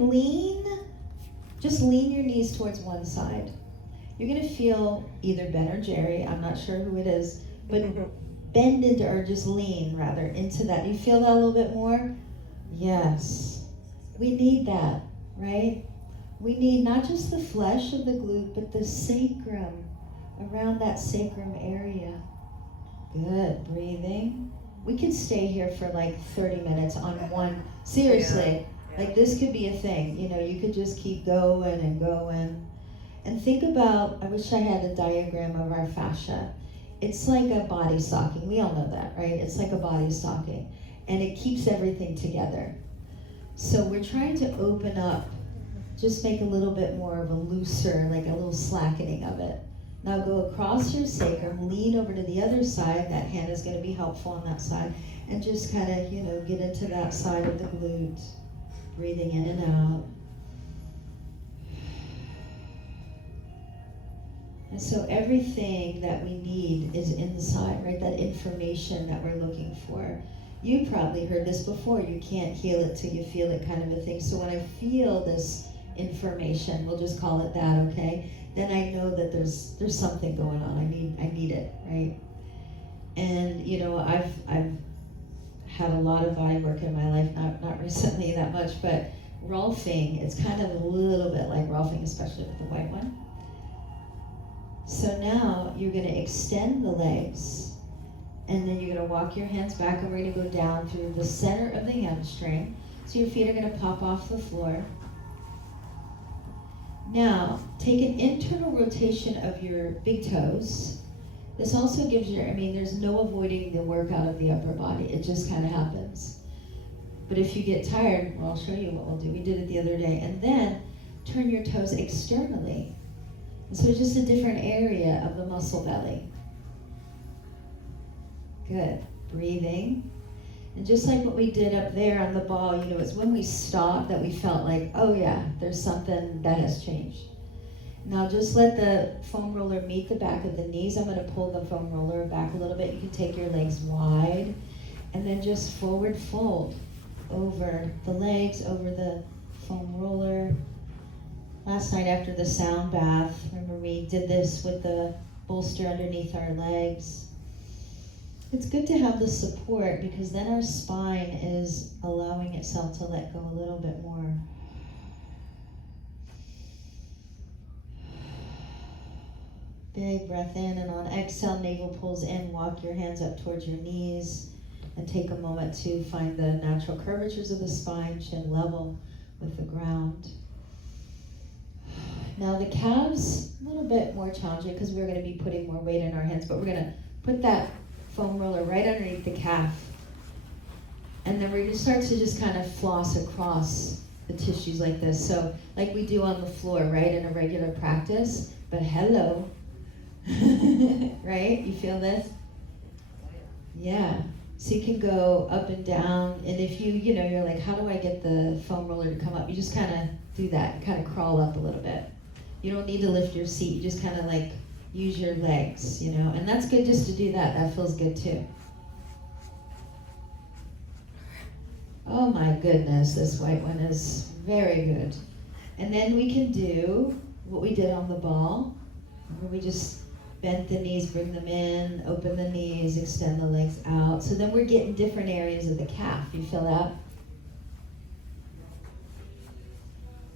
just lean your knees towards one side. You're going to feel either Ben or Jerry, I'm not sure who it is, but bend into, or just lean rather, into that. You feel that a little bit more? Yes. We need that, right? We need not just the flesh of the glute, but the sacrum, around that sacrum area. Good, breathing. We could stay here for like 30 minutes on one, seriously. Like this could be a thing, you know, you could just keep going and going. And think about, I wish I had a diagram of our fascia. It's like a body stocking, we all know that, right? It's like a body stocking, and it keeps everything together. So we're trying to open up, just make a little bit more of a looser, like a little slackening of it. Now go across your sacrum, lean over to the other side, that hand is going to be helpful on that side, and just kind of, you know, get into that side of the glute, breathing in and out. And so everything that we need is inside, right? That information that we're looking for. You probably heard this before, you can't heal it till you feel it, kind of a thing. So when I feel this information, we'll just call it that, okay? Then I know that there's something going on. I need it, right? And you know, I've had a lot of body work in my life, not recently that much, but Rolfing, it's kind of a little bit like Rolfing, especially with the white one. So now you're going to extend the legs, and then you're going to walk your hands back, and we're going to go down through the center of the hamstring. So your feet are going to pop off the floor. Now, take an internal rotation of your big toes. This also gives you, there's no avoiding the workout of the upper body. It just kind of happens. But if you get tired, well, I'll show you what we'll do. We did it the other day. And then turn your toes externally. And so it's just a different area of the muscle belly. Good. Breathing. And just like what we did up there on the ball, you know, it's when we stopped that we felt like, oh yeah, there's something that has changed. Now just let the foam roller meet the back of the knees. I'm going to pull the foam roller back a little bit. You can take your legs wide and then just forward fold over the legs, over the foam roller. Last night after the sound bath, remember we did this with the bolster underneath our legs. It's good to have the support because then our spine is allowing itself to let go a little bit more. Big breath in, and on exhale, navel pulls in, walk your hands up towards your knees, and take a moment to find the natural curvatures of the spine, chin level with the ground. Now the calves, a little bit more challenging because we're going to be putting more weight in our hands, but we're going to put that foam roller right underneath the calf. And then we're going to start to just kind of floss across the tissues like this. So like we do on the floor, right, in a regular practice, but hello. Right? You feel this? Yeah. So you can go up and down, and if you're like, how do I get the foam roller to come up? You just kind of do that, kind of crawl up a little bit. You don't need to lift your seat. You just kind of like use your legs, you know, and that's good just to do that. That feels good too. Oh my goodness, this white one is very good. And then we can do what we did on the ball, where we just bent the knees, bring them in, open the knees, extend the legs out. So then we're getting different areas of the calf. You feel that?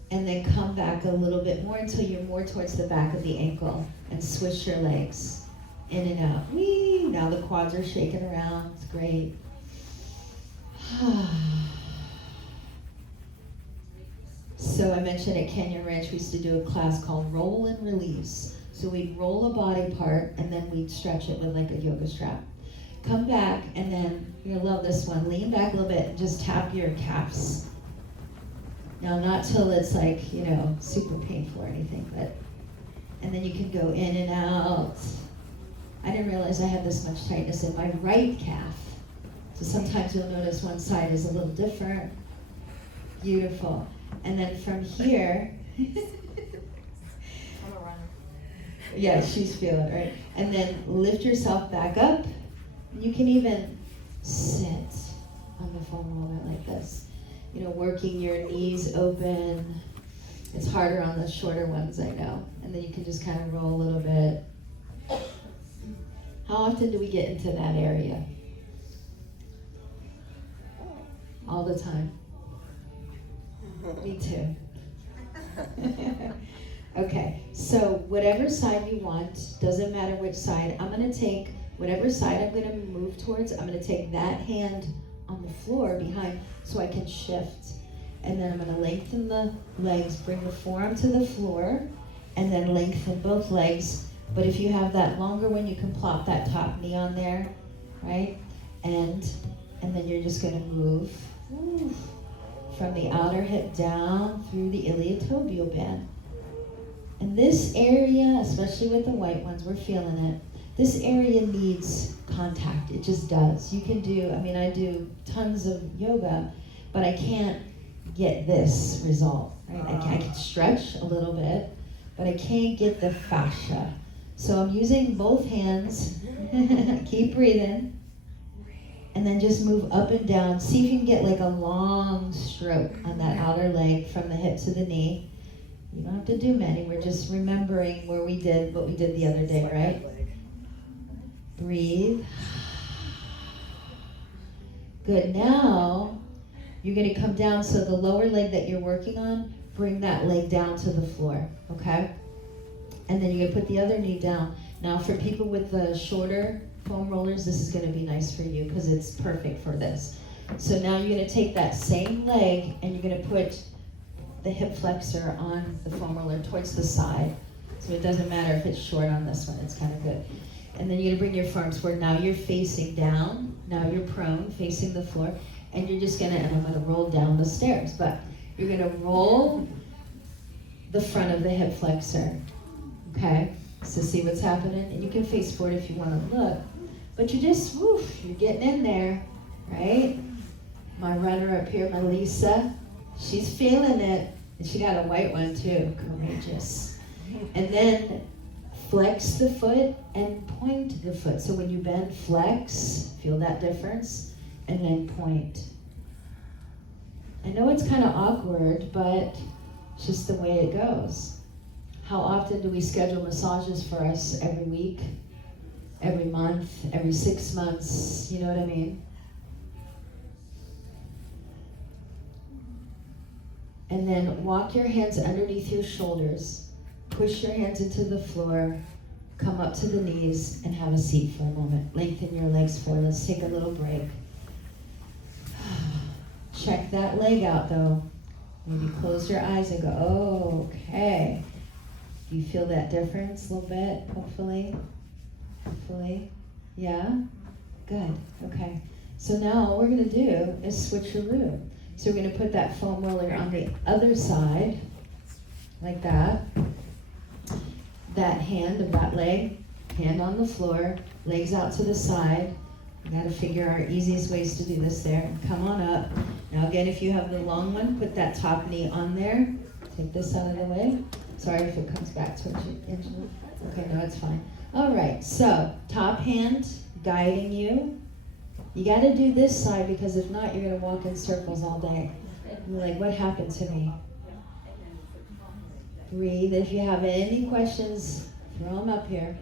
And then come back a little bit more until you're more towards the back of the ankle and swish your legs in and out. Whee! Now the quads are shaking around. It's great. So I mentioned at Canyon Ranch we used to do a class called roll and release. So we'd roll a body part and then we'd stretch it with like a yoga strap. Come back and then, you're gonna love this one, lean back a little bit and just tap your calves. Now not till it's like, you know, super painful or anything, but, and then you can go in and out. I didn't realize I had this much tightness in my right calf. So sometimes you'll notice one side is a little different. Beautiful. And then from here, I'm a runner. yeah, she's feeling it, right? And then lift yourself back up. You can even sit on the foam roller like this. You know, working your knees open. It's harder on the shorter ones, I know. And then you can just kind of roll a little bit. How often do we get into that area? All the time. Me too. Okay, so whatever side you want, doesn't matter which side, I'm gonna take whatever side I'm gonna move towards, I'm gonna take that hand on the floor behind so I can shift. And then I'm gonna lengthen the legs, bring the forearm to the floor, and then lengthen both legs. But if you have that longer one, you can plop that top knee on there, right? And then you're just gonna move from the outer hip down through the iliotibial band. And this area, especially with the white ones, we're feeling it. This area needs contact, it just does. You can do, I mean, I do tons of yoga, but I can't get this result, right? I can stretch a little bit, but I can't get the fascia. So I'm using both hands, keep breathing, and then just move up and down. See if you can get like a long stroke on that outer leg from the hip to the knee. You don't have to do many, we're just remembering where we did what we did the other day, right? Breathe. Good, now you're gonna come down, so the lower leg that you're working on, bring that leg down to the floor, okay? And then you're gonna put the other knee down. Now for people with the shorter foam rollers, this is gonna be nice for you because it's perfect for this. So now you're gonna take that same leg and you're gonna put the hip flexor on the foam roller towards the side. So it doesn't matter if it's short on this one, it's kind of good. And then you're gonna bring your forearms forward. Now you're facing down, now you're prone, facing the floor, and you're just gonna, and I'm gonna roll down the stairs, but you're gonna roll the front of the hip flexor, okay? So see what's happening? And you can face forward if you wanna look, but you're just, woof, you're getting in there, right? My runner up here, my Lisa, she's feeling it, and she got a white one too, courageous. And then flex the foot and point the foot. So when you bend, flex, feel that difference, and then point. I know it's kind of awkward, but it's just the way it goes. How often do we schedule massages for us? Every week, every month, every 6 months, you know what I mean? And then walk your hands underneath your shoulders. Push your hands into the floor, come up to the knees, and have a seat for a moment. Lengthen your legs forward. Let's take a little break. Check that leg out though. Maybe close your eyes and go, oh, okay. Do you feel that difference a little bit, hopefully? Hopefully? Yeah? Good, okay. So now what we're gonna do is switcheroo. So we're gonna put that foam roller on the other side, like that. That hand of that leg, hand on the floor, legs out to the side. We gotta figure our easiest ways to do this there. Come on up. Now again, if you have the long one, put that top knee on there. Take this out of the way. Sorry if it comes back towards you, Angela. Okay, no, it's fine. All right, so top hand guiding you. You got to do this side because if not, you're going to walk in circles all day. You're like, what happened to me? Breathe. If you have any questions, throw them up here.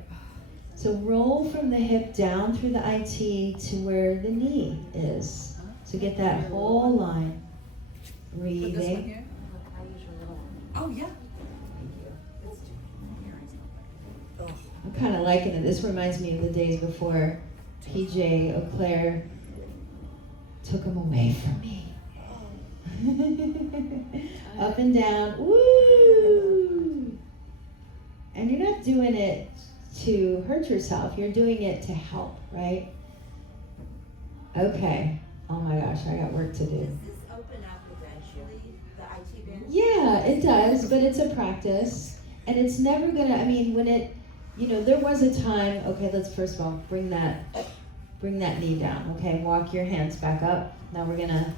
So roll from the hip down through the IT to where the knee is. So get that whole line. Breathing. Oh, yeah. I'm kind of liking it. This reminds me of the days before PJ O'Clair took him away from me. Up and down. Woo! And you're not doing it to hurt yourself. You're doing it to help, right? Okay. Oh my gosh, I got work to do. Does this open up eventually, the IT bench? Yeah, it does, but it's a practice. And it's never gonna, I mean, when it, you know, there was a time, okay, let's first of all bring that knee down, okay? Walk your hands back up. Now we're gonna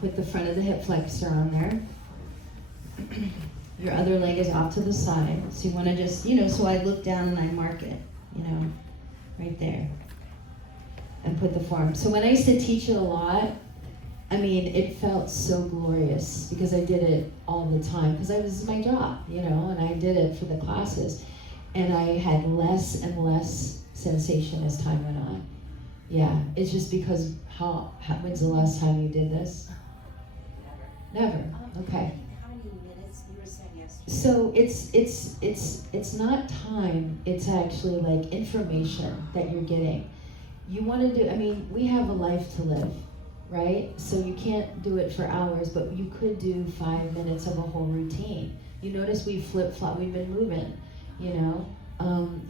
put the front of the hip flexor on there. Your other leg is off to the side. So you wanna just, you know, so I look down and I mark it, you know, right there. And put the forearm. So when I used to teach it a lot, I mean, it felt so glorious because I did it all the time because it was my job, you know, and I did it for the classes. And I had less and less sensation as time went on. Yeah, it's just because when's the last time you did this? Never. Okay. How many minutes you were saying yesterday? So it's not time. It's actually like information that you're getting. You want to do. I mean, we have a life to live, right? So you can't do it for hours, but you could do 5 minutes of a whole routine. You notice we flip-flop. We've been moving. You know,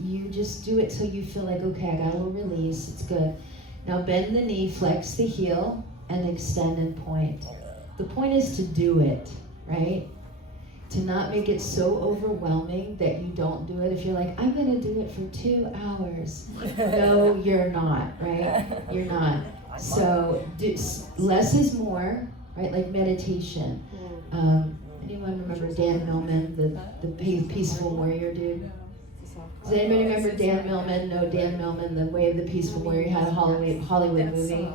you just do it till you feel like, okay, I got a little release, it's good. Now bend the knee, flex the heel, and extend and point. The point is to do it, right? To not make it so overwhelming that you don't do it. If you're like, I'm gonna do it for 2 hours. No, you're not, right? You're not. So less is more, right? Like meditation. Anyone remember Dan Millman, the peaceful warrior dude? Does anybody remember Dan Millman? No, Dan Millman, The Way of the Peaceful Warrior. He had a Hollywood movie.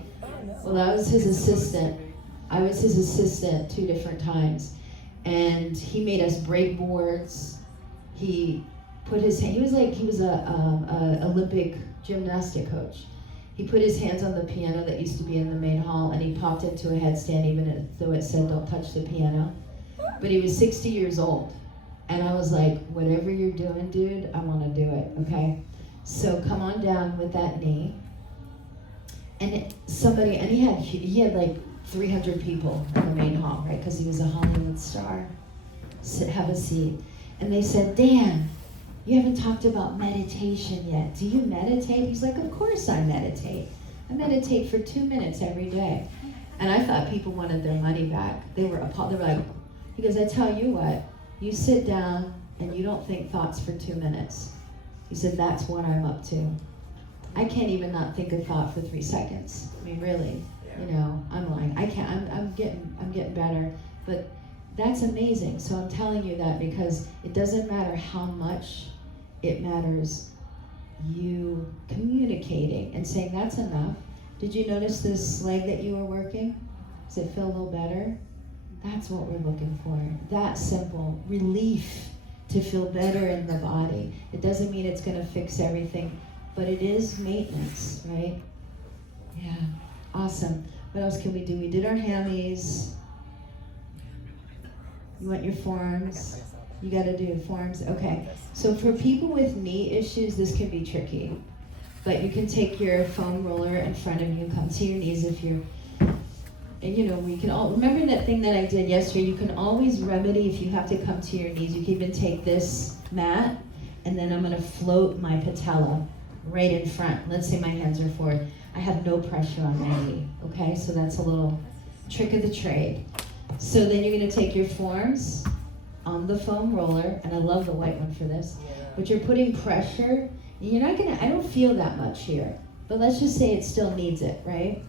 Well, I was his assistant. I was his assistant 2 different times. And he made us break boards. He put his hand, he was a Olympic gymnastic coach. He put his hands on the piano that used to be in the main hall and he popped into a headstand even though it said don't touch the piano. But he was 60 years old. And I was like, whatever you're doing, dude, I want to do it, okay? So come on down with that knee. And he had like 300 people in the main hall, right? Because he was a Hollywood star. Have a seat. And they said, Dan, you haven't talked about meditation yet. Do you meditate? He's like, of course I meditate. I meditate for 2 minutes every day. And I thought people wanted their money back. They were appalled. They were like, he goes, I tell you what, you sit down and you don't think thoughts for 2 minutes. He said, that's what I'm up to. I can't even not think a thought for 3 seconds. I mean, really, you know, I'm lying. I can't, I'm getting better, but that's amazing. So I'm telling you that because it doesn't matter how much, it matters you communicating and saying that's enough. Did you notice this leg that you were working? Does it feel a little better? That's what we're looking for. That simple. Relief to feel better in the body. It doesn't mean it's going to fix everything, but it is maintenance, right? Yeah. Awesome. What else can we do? We did our hammies. You want your forearms? You got to do forearms. Okay. So for people with knee issues, this can be tricky. But you can take your foam roller in front of you, come to your knees if you're, and you know, we can all, remember that thing that I did yesterday, you can always remedy if you have to come to your knees. You can even take this mat, and then I'm gonna float my patella right in front. Let's say my hands are forward. I have no pressure on my knee, okay? So that's a little trick of the trade. So then you're gonna take your forearms on the foam roller, and I love the white one for this, but you're putting pressure. You're not gonna, I don't feel that much here, but let's just say it still needs it, right?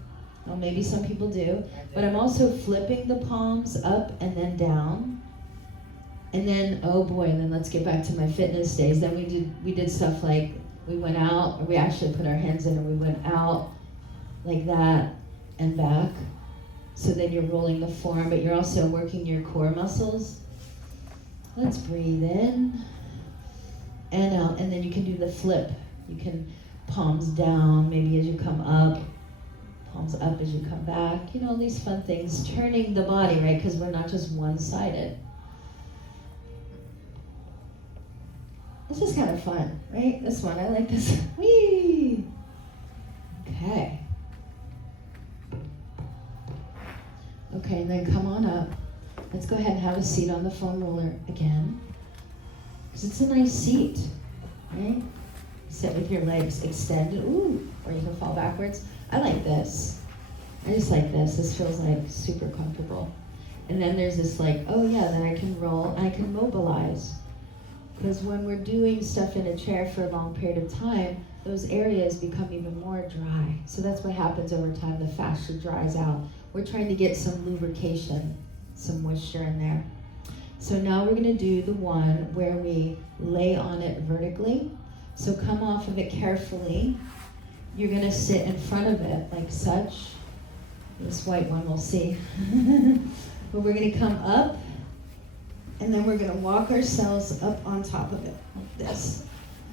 Well, maybe some people do, but I'm also flipping the palms up and then down. And then, oh boy, and then let's get back to my fitness days. Then we did stuff like we went out, or we actually put our hands in and we went out like that and back. So then you're rolling the forearm, but you're also working your core muscles. Let's breathe in and out, and then you can do the flip. You can palms down, maybe as you come up, palms up as you come back. You know, all these fun things, turning the body, right? Because we're not just one-sided. This is kind of fun, right? This one, I like this. Whee! Okay. Okay, and then come on up. Let's go ahead and have a seat on the foam roller again. Because it's a nice seat, right? Sit with your legs extended, ooh, or you can fall backwards. I like this. I just like this. This feels like super comfortable. And then there's this like, oh yeah, then I can roll, I can mobilize. Because when we're doing stuff in a chair for a long period of time, those areas become even more dry. So that's what happens over time. The fascia dries out. We're trying to get some lubrication, some moisture in there. So now we're going to do the one where we lay on it vertically. So come off of it carefully. You're going to sit in front of it like such. This white one we'll see. But we're going to come up, and then we're going to walk ourselves up on top of it like this.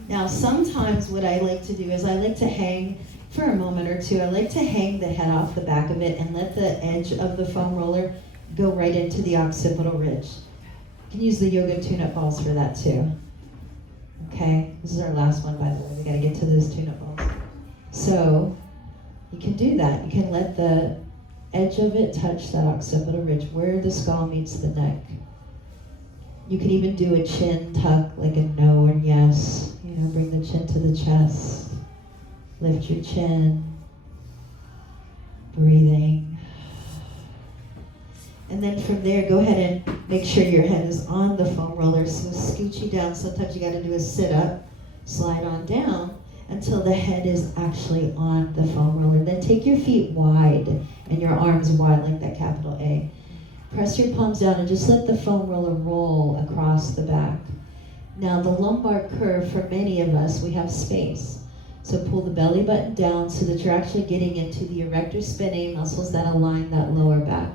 Now sometimes what I like to do is I like to hang for a moment or two. I like to hang the head off the back of it and let the edge of the foam roller go right into the occipital ridge. You can use the YogaTuneUp Balls for that too. Okay, this is our last one, by the way. We gotta get to those tune-up balls. So you can do that. You can let the edge of it touch that occipital ridge where the skull meets the neck. You can even do a chin tuck, like a no and yes. You know, bring the chin to the chest. Lift your chin. Breathing. And then from there, go ahead and make sure your head is on the foam roller. So scooch you down. Sometimes you gotta do a sit up, slide on down until the head is actually on the foam roller. Then take your feet wide and your arms wide like that capital A. Press your palms down and just let the foam roller roll across the back. Now the lumbar curve, for many of us, we have space. So pull the belly button down so that you're actually getting into the erector spinae muscles that align that lower back.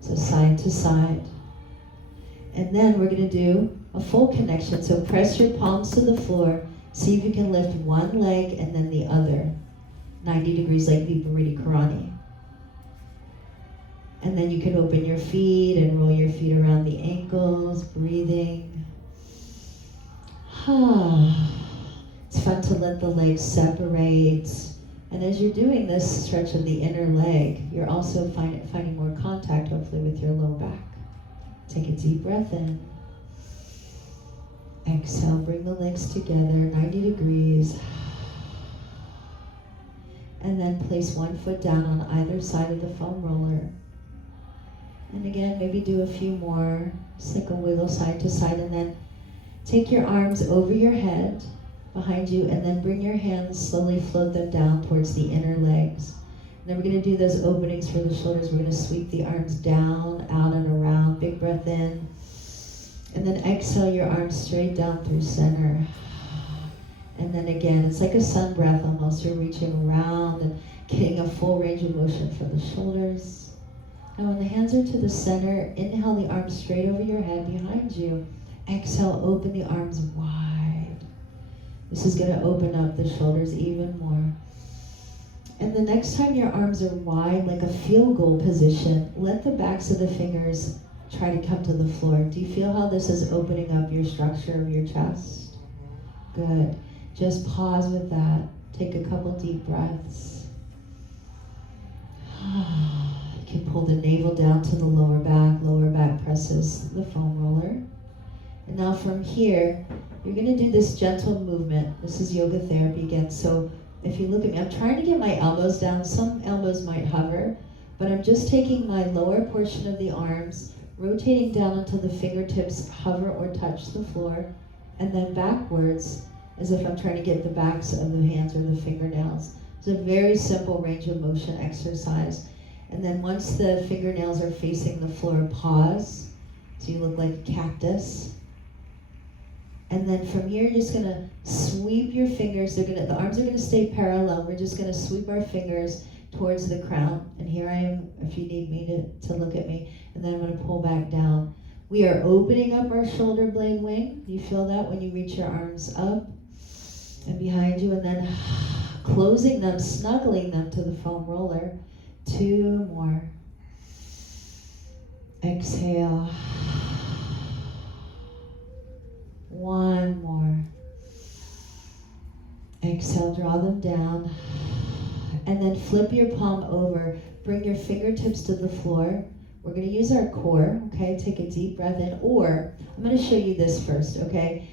So side to side. And then we're gonna do a full connection. So press your palms to the floor. See if you can lift one leg and then the other. 90 degrees like Viparita Karani. And then you can open your feet and roll your feet around the ankles, breathing. It's fun to let the legs separate. And as you're doing this stretch of the inner leg, you're also finding more contact, hopefully, with your low back. Take a deep breath in. Exhale, bring the legs together, 90 degrees. And then place one foot down on either side of the foam roller. And again, maybe do a few more, just like a wiggle side to side, and then take your arms over your head, behind you, and then bring your hands, slowly float them down towards the inner legs. And then we're gonna do those openings for the shoulders. We're gonna sweep the arms down, out and around, big breath in. And then exhale your arms straight down through center. And then again, it's like a sun breath almost. You're reaching around and getting a full range of motion from the shoulders. Now when the hands are to the center, inhale the arms straight over your head behind you. Exhale, open the arms wide. This is gonna open up the shoulders even more. And the next time your arms are wide, like a field goal position, let the backs of the fingers try to come to the floor. Do you feel how this is opening up your structure of your chest? Good. Just pause with that. Take a couple deep breaths. You can pull the navel down to the lower back presses the foam roller. And now from here, you're gonna do this gentle movement. This is yoga therapy again. So if you look at me, I'm trying to get my elbows down. Some elbows might hover, but I'm just taking my lower portion of the arms, rotating down until the fingertips hover or touch the floor, and then backwards as if I'm trying to get the backs of the hands or the fingernails. It's a very simple range of motion exercise. And then once the fingernails are facing the floor, pause. So you look like a cactus. And then from here, you're just gonna sweep your fingers. The arms are gonna stay parallel. We're just gonna sweep our fingers towards the crown. And here I am, if you need me to look at me. And then I'm gonna pull back down. We are opening up our shoulder blade wing. You feel that when you reach your arms up and behind you, and then closing them, snuggling them to the foam roller. 2 more. Exhale. 1 more. Exhale, draw them down. And then flip your palm over. Bring your fingertips to the floor. We're going to use our core, okay? Take a deep breath in. Or, I'm going to show you this first, okay?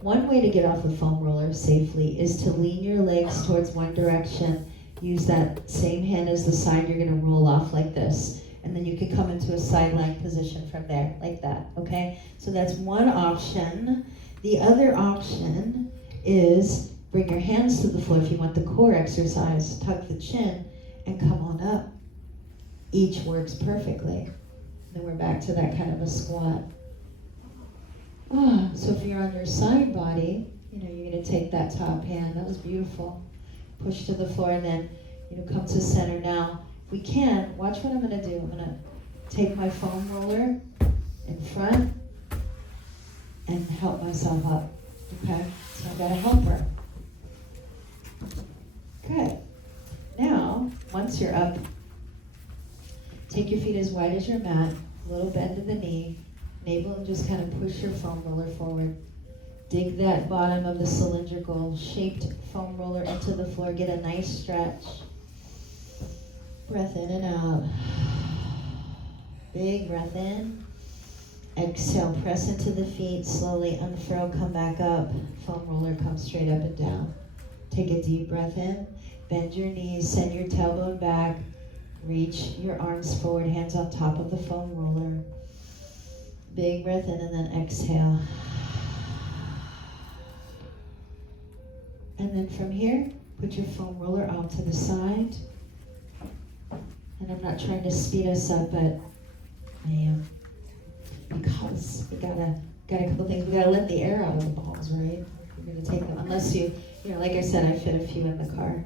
One way to get off the foam roller safely is to lean your legs towards one direction. Use that same hand as the side. You're going to roll off like this. And then you can come into a side lying position from there, like that, okay? So that's one option. The other option is bring your hands to the floor if you want the core exercise. Tuck the chin and come on up. Each works perfectly. Then we're back to that kind of a squat. So if you're on your side body, you're going to take that top hand. That was beautiful. Push to the floor and then, come to center. Now, we can, watch what I'm going to do. I'm going to take my foam roller in front and help myself up. Okay? So I've got a helper. Good. Now, once you're up, take your feet as wide as your mat, a little bend in the knee, navel, and just kind of push your foam roller forward. Dig that bottom of the cylindrical shaped foam roller into the floor. Get a nice stretch. Breath in and out. Big breath in. Exhale, press into the feet, slowly unfurl, come back up. Foam roller comes straight up and down. Take a deep breath in. Bend your knees, send your tailbone back. Reach your arms forward, hands on top of the foam roller. Big breath in and then exhale. And then from here, put your foam roller out to the side. And I'm not trying to speed us up, but I am. Because we got a couple things. We gotta let the air out of the balls, right? We're gonna take them, unless like I said, I fit a few in the car.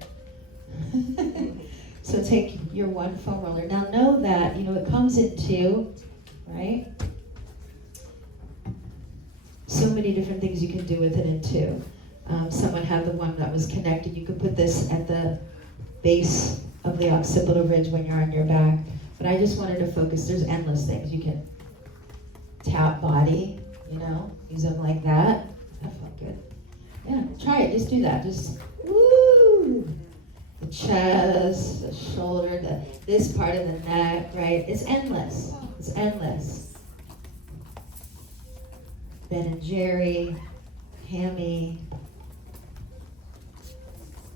So take your one foam roller. Now know that, it comes in 2, right? So many different things you can do with it in 2. Someone had the one that was connected. You could put this at the base of the occipital ridge when you're on your back. But I just wanted to focus. There's endless things. You can tap body, use them like that. That felt good. Yeah, try it. Just do that. Just, woo! The chest, the shoulder, this part of the neck, right? It's endless. It's endless. Ben and Jerry, hammy,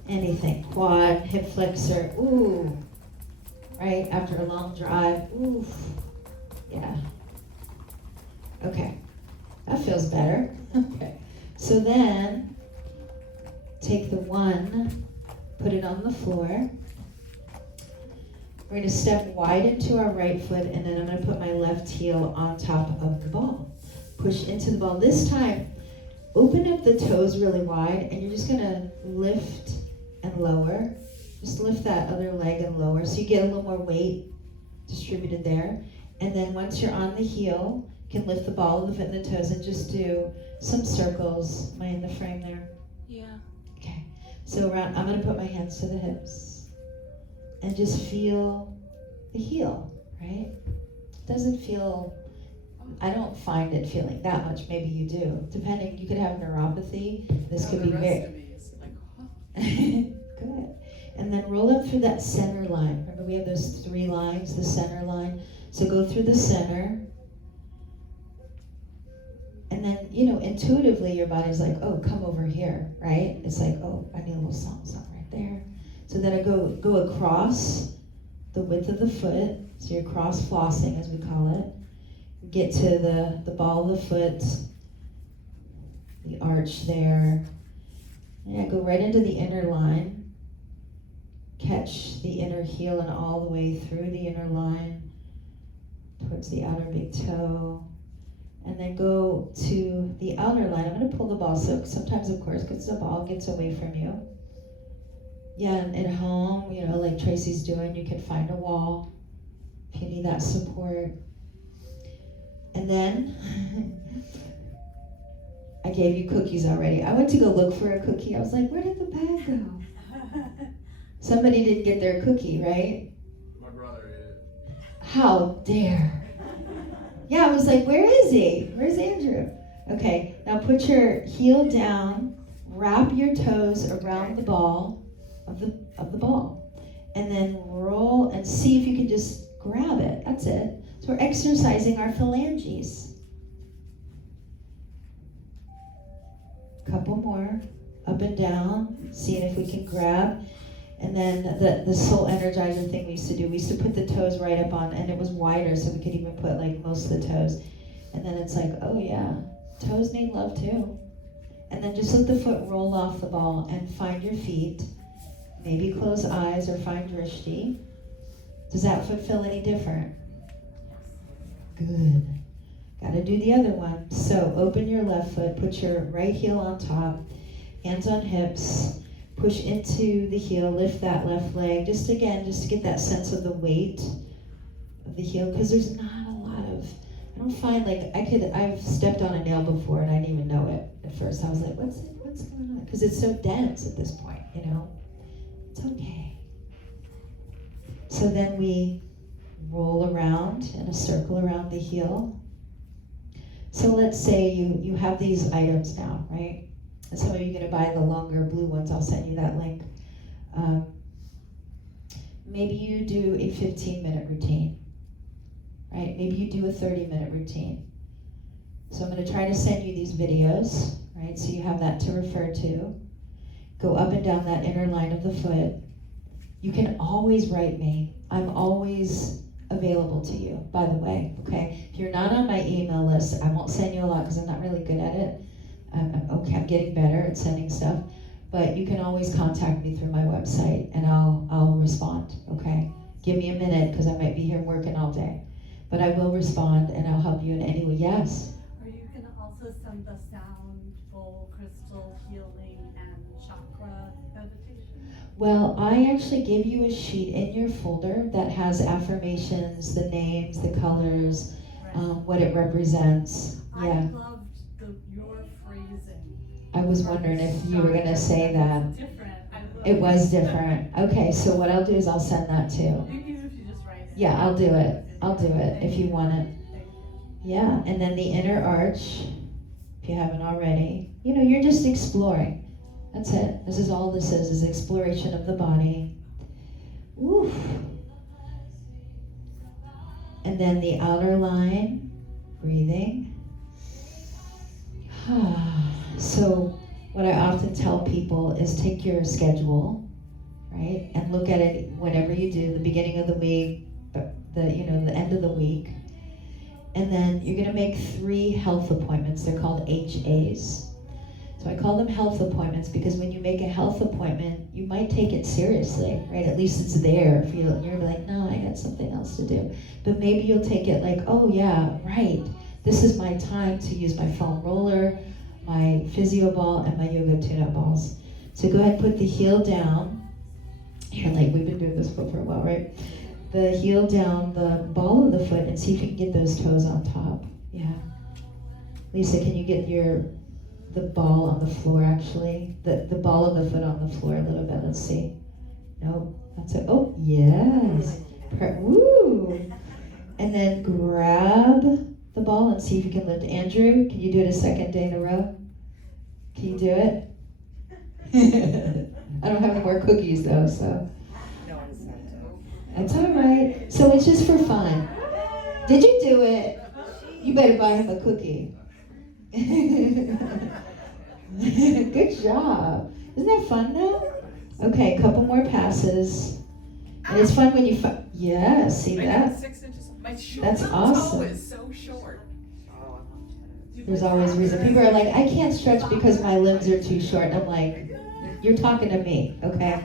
anything. Quad, hip flexor, ooh. Right, after a long drive, oof. Yeah. Okay, that feels better. Okay, so then take the one, put it on the floor. We're going to step wide into our right foot, and then I'm going to put my left heel on top of the ball. Push into the ball. This time, open up the toes really wide, and you're just going to lift and lower. Just lift that other leg and lower, so you get a little more weight distributed there. And then once you're on the heel, you can lift the ball of the foot and the toes and just do some circles. Am I in the frame there? Yeah. Okay. So I'm going to put my hands to the hips and just feel the heel, right? It doesn't feel, I don't find it feeling that much. Maybe you do. Depending, you could have neuropathy. This could be very... Good. And then roll up through that center line. Remember, we have those 3 lines, the center line. So go through the center. And then, intuitively your body's like, oh, come over here, right? It's like, oh, I need a little something right there. So then I go across the width of the foot. So you're cross flossing, as we call it. Get to the ball of the foot, the arch there. Yeah, go right into the inner line. Catch the inner heel and all the way through the inner line towards the outer big toe. And then go to the outer line. I'm going to pull the ball. So sometimes, of course, because the ball gets away from you. Yeah, and at home, you know, like Tracy's doing, you can find a wall if you need that support. And then I gave you cookies already. I went to go look for a cookie. I was like, where did the bag go? Somebody didn't get their cookie, right? My brother ate it. How dare. Yeah, I was like, where is he? Where's Andrew? Okay, now put your heel down, wrap your toes around the ball of the ball, and then roll and see if you can just grab it. That's it. So we're exercising our phalanges. Couple more, up and down, seeing if we can grab. And then the soul energizer thing we used to do, we used to put the toes right up on, and it was wider so we could even put like most of the toes. And then it's like, oh yeah, toes need love too. And then just let the foot roll off the ball and find your feet. Maybe close eyes or find drishti. Does that foot feel any different? Good. Got to do the other one. So open your left foot, put your right heel on top, hands on hips, push into the heel, lift that left leg. Just to get that sense of the weight of the heel, because there's not a lot of, I don't find like, I've stepped on a nail before and I didn't even know it at first. I was like, what's going on? Because it's so dense at this point, you know? It's okay. So then we roll around in a circle around the heel. So let's say you have these items now, right? And some of you are going to buy the longer blue ones. I'll send you that link. Maybe you do a 15-minute routine, right? Maybe you do a 30-minute routine. So I'm going to try to send you these videos, right? So you have that to refer to. Go up and down that inner line of the foot. You can always write me. I'm always available to you, by the way, okay? If you're not on my email list, I won't send you a lot because I'm not really good at it. I'm getting better at sending stuff, but you can always contact me through my website and I'll respond, okay? Give me a minute because I might be here working all day, but I will respond and I'll help you in any way. Yes? Or you can also send the sound, bowl, crystal, healing, and chakra meditation. Well, I actually gave you a sheet in your folder that has affirmations, the names, the colors, what it represents. Yeah. I loved your phrasing. I was wondering if you were going to say that. Different. It was different. Okay, so what I'll do is I'll send that too. Even if you just write it. Yeah, I'll do it. I'll do it if you want it. Yeah, and then the inner arch, if you haven't already. You know, you're just exploring. That's it. This is all this is exploration of the body. Oof. And then the outer line, breathing. So what I often tell people is take your schedule, right, and look at it whenever you do, the beginning of the week, the end of the week, and then you're going to make 3 health appointments. They're called HAs. So I call them health appointments because when you make a health appointment, you might take it seriously, right? At least it's there. If you're like, no, I got something else to do. But maybe you'll take it like, oh yeah, right. This is my time to use my foam roller, my physioball, and my YogaTuneUp Balls. So go ahead and put the heel down. You're like, we've been doing this for a while, right? The heel down, the ball of the foot, and see if you can get those toes on top. Yeah. Lisa, can you get the ball on the floor actually? The ball of the foot on the floor a little bit. Let's see. Nope. That's it. Oh, yes. Woo! And then grab the ball and see if you can lift. Andrew, can you do it a second day in a row? Can you do it? I don't have any more cookies though, so. No one sent it. That's all right. So it's just for fun. Did you do it? You better buy him a cookie. Good job. Isn't that fun though? Okay, a couple more passes. And it's fun when you yeah, see that? 6 inches. My That's awesome. toe is so short. There's always a reason. People are like, I can't stretch because my limbs are too short. And I'm like, you're talking to me, okay?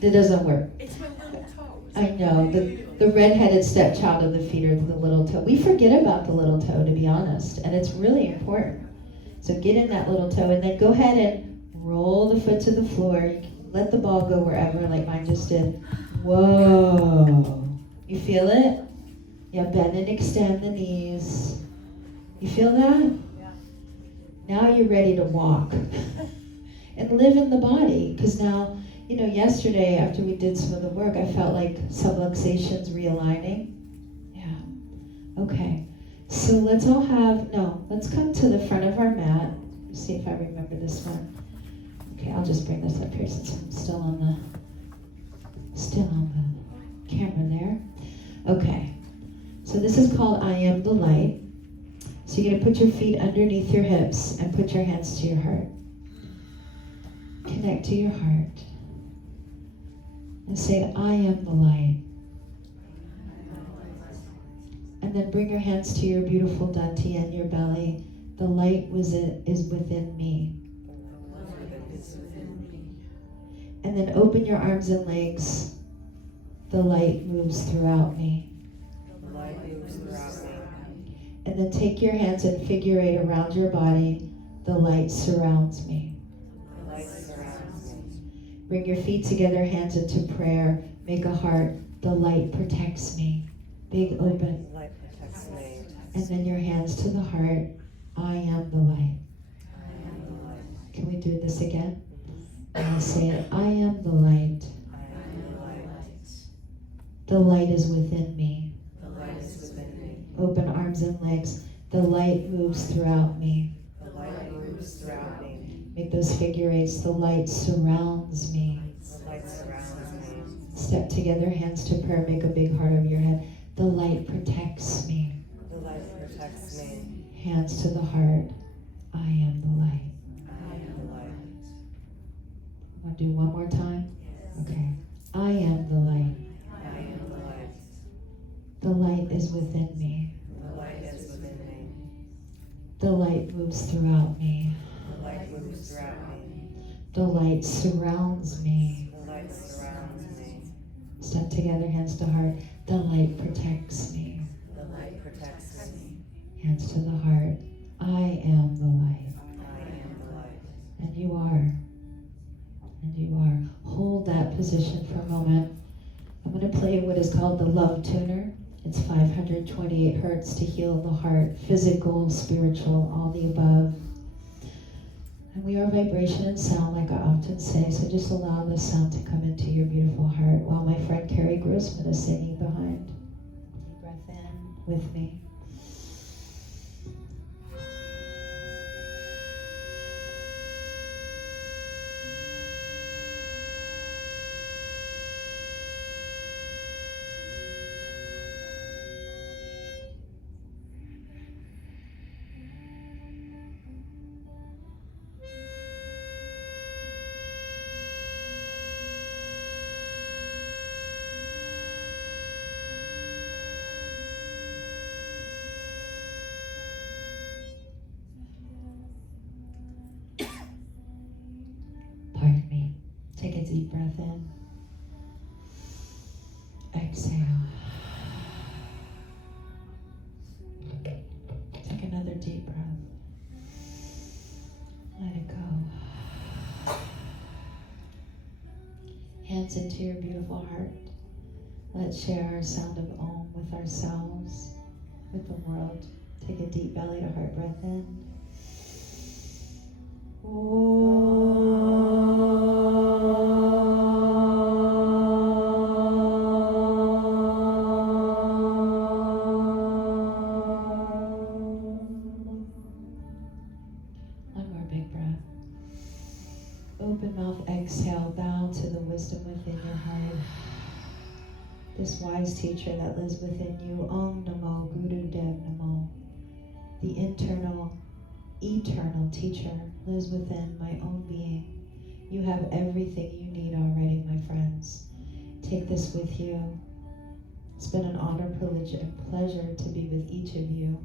It doesn't work. It's my little toes. I know, the redheaded stepchild of the feet are the little toe. We forget about the little toe, to be honest, and it's really important. So get in that little toe, and then go ahead and roll the foot to the floor. You can let the ball go wherever, like mine just did. Whoa. You feel it? Yeah, bend and extend the knees. You feel that? Yeah. Now you're ready to walk and live in the body. Because now, yesterday after we did some of the work, I felt like subluxations realigning. Yeah. Okay. So let's come to the front of our mat. Let's see if I remember this one. Okay, I'll just bring this up here since I'm still on the camera there. Okay. So this is called I Am the Light. So you're going to put your feet underneath your hips and put your hands to your heart. Connect to your heart. And say, I am the light. And then bring your hands to your beautiful dantian and your belly. The light is within me. And then open your arms and legs. The light moves throughout me. And then take your hands and figure eight around your body. The light surrounds me. Bring your feet together, hands into prayer. Make a heart. The light protects me. Big open. And then your hands to the heart. I am the light. Can we do this again? And say it. I am the light. The light is within me. Open arms and legs. The light moves throughout me. Make those figure eights. The light surrounds me. Step together, hands to prayer. Make a big heart over your head. The light protects me. Hands to the heart. I am the light. Want to do one more time? Okay. I am the light. The light is within me. The light moves throughout me. The light surrounds me. Step together, hands to heart. The light protects me. Hands to the heart. I am the light. And you are. And you are. Hold that position for a moment. I'm going to play what is called the love tuner. It's 528 hertz to heal the heart, physical, spiritual, all the above. And we are vibration and sound, like I often say, so just allow the sound to come into your beautiful heart while my friend Carrie Grossman is singing behind. Deep breath in with me. Pardon me. Take a deep breath in. Exhale. Take another deep breath. Let it go. Hands into your beautiful heart. Let's share our sound of Om with ourselves, with the world. Take a deep belly to heart breath in. One more big breath. Open mouth, exhale, bow to the wisdom within your heart. This wise teacher that lives within you, Om Namo Guru Dev Namo. The internal, eternal teacher lives within my own being. You have everything you need already, my friends. Take this with you. It's been an honor, privilege, and pleasure to be with each of you.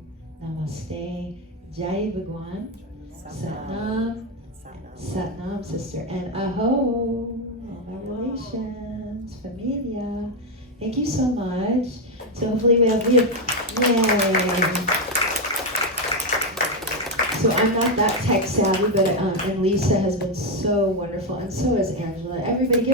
Namaste. Jai Bhagwan. Satnam. Satnam, sister. And aho, all my relations, familia. Thank you so much. So hopefully we have yay. So I'm not that tech savvy, but and Lisa has been so wonderful, and so is Angela. Everybody give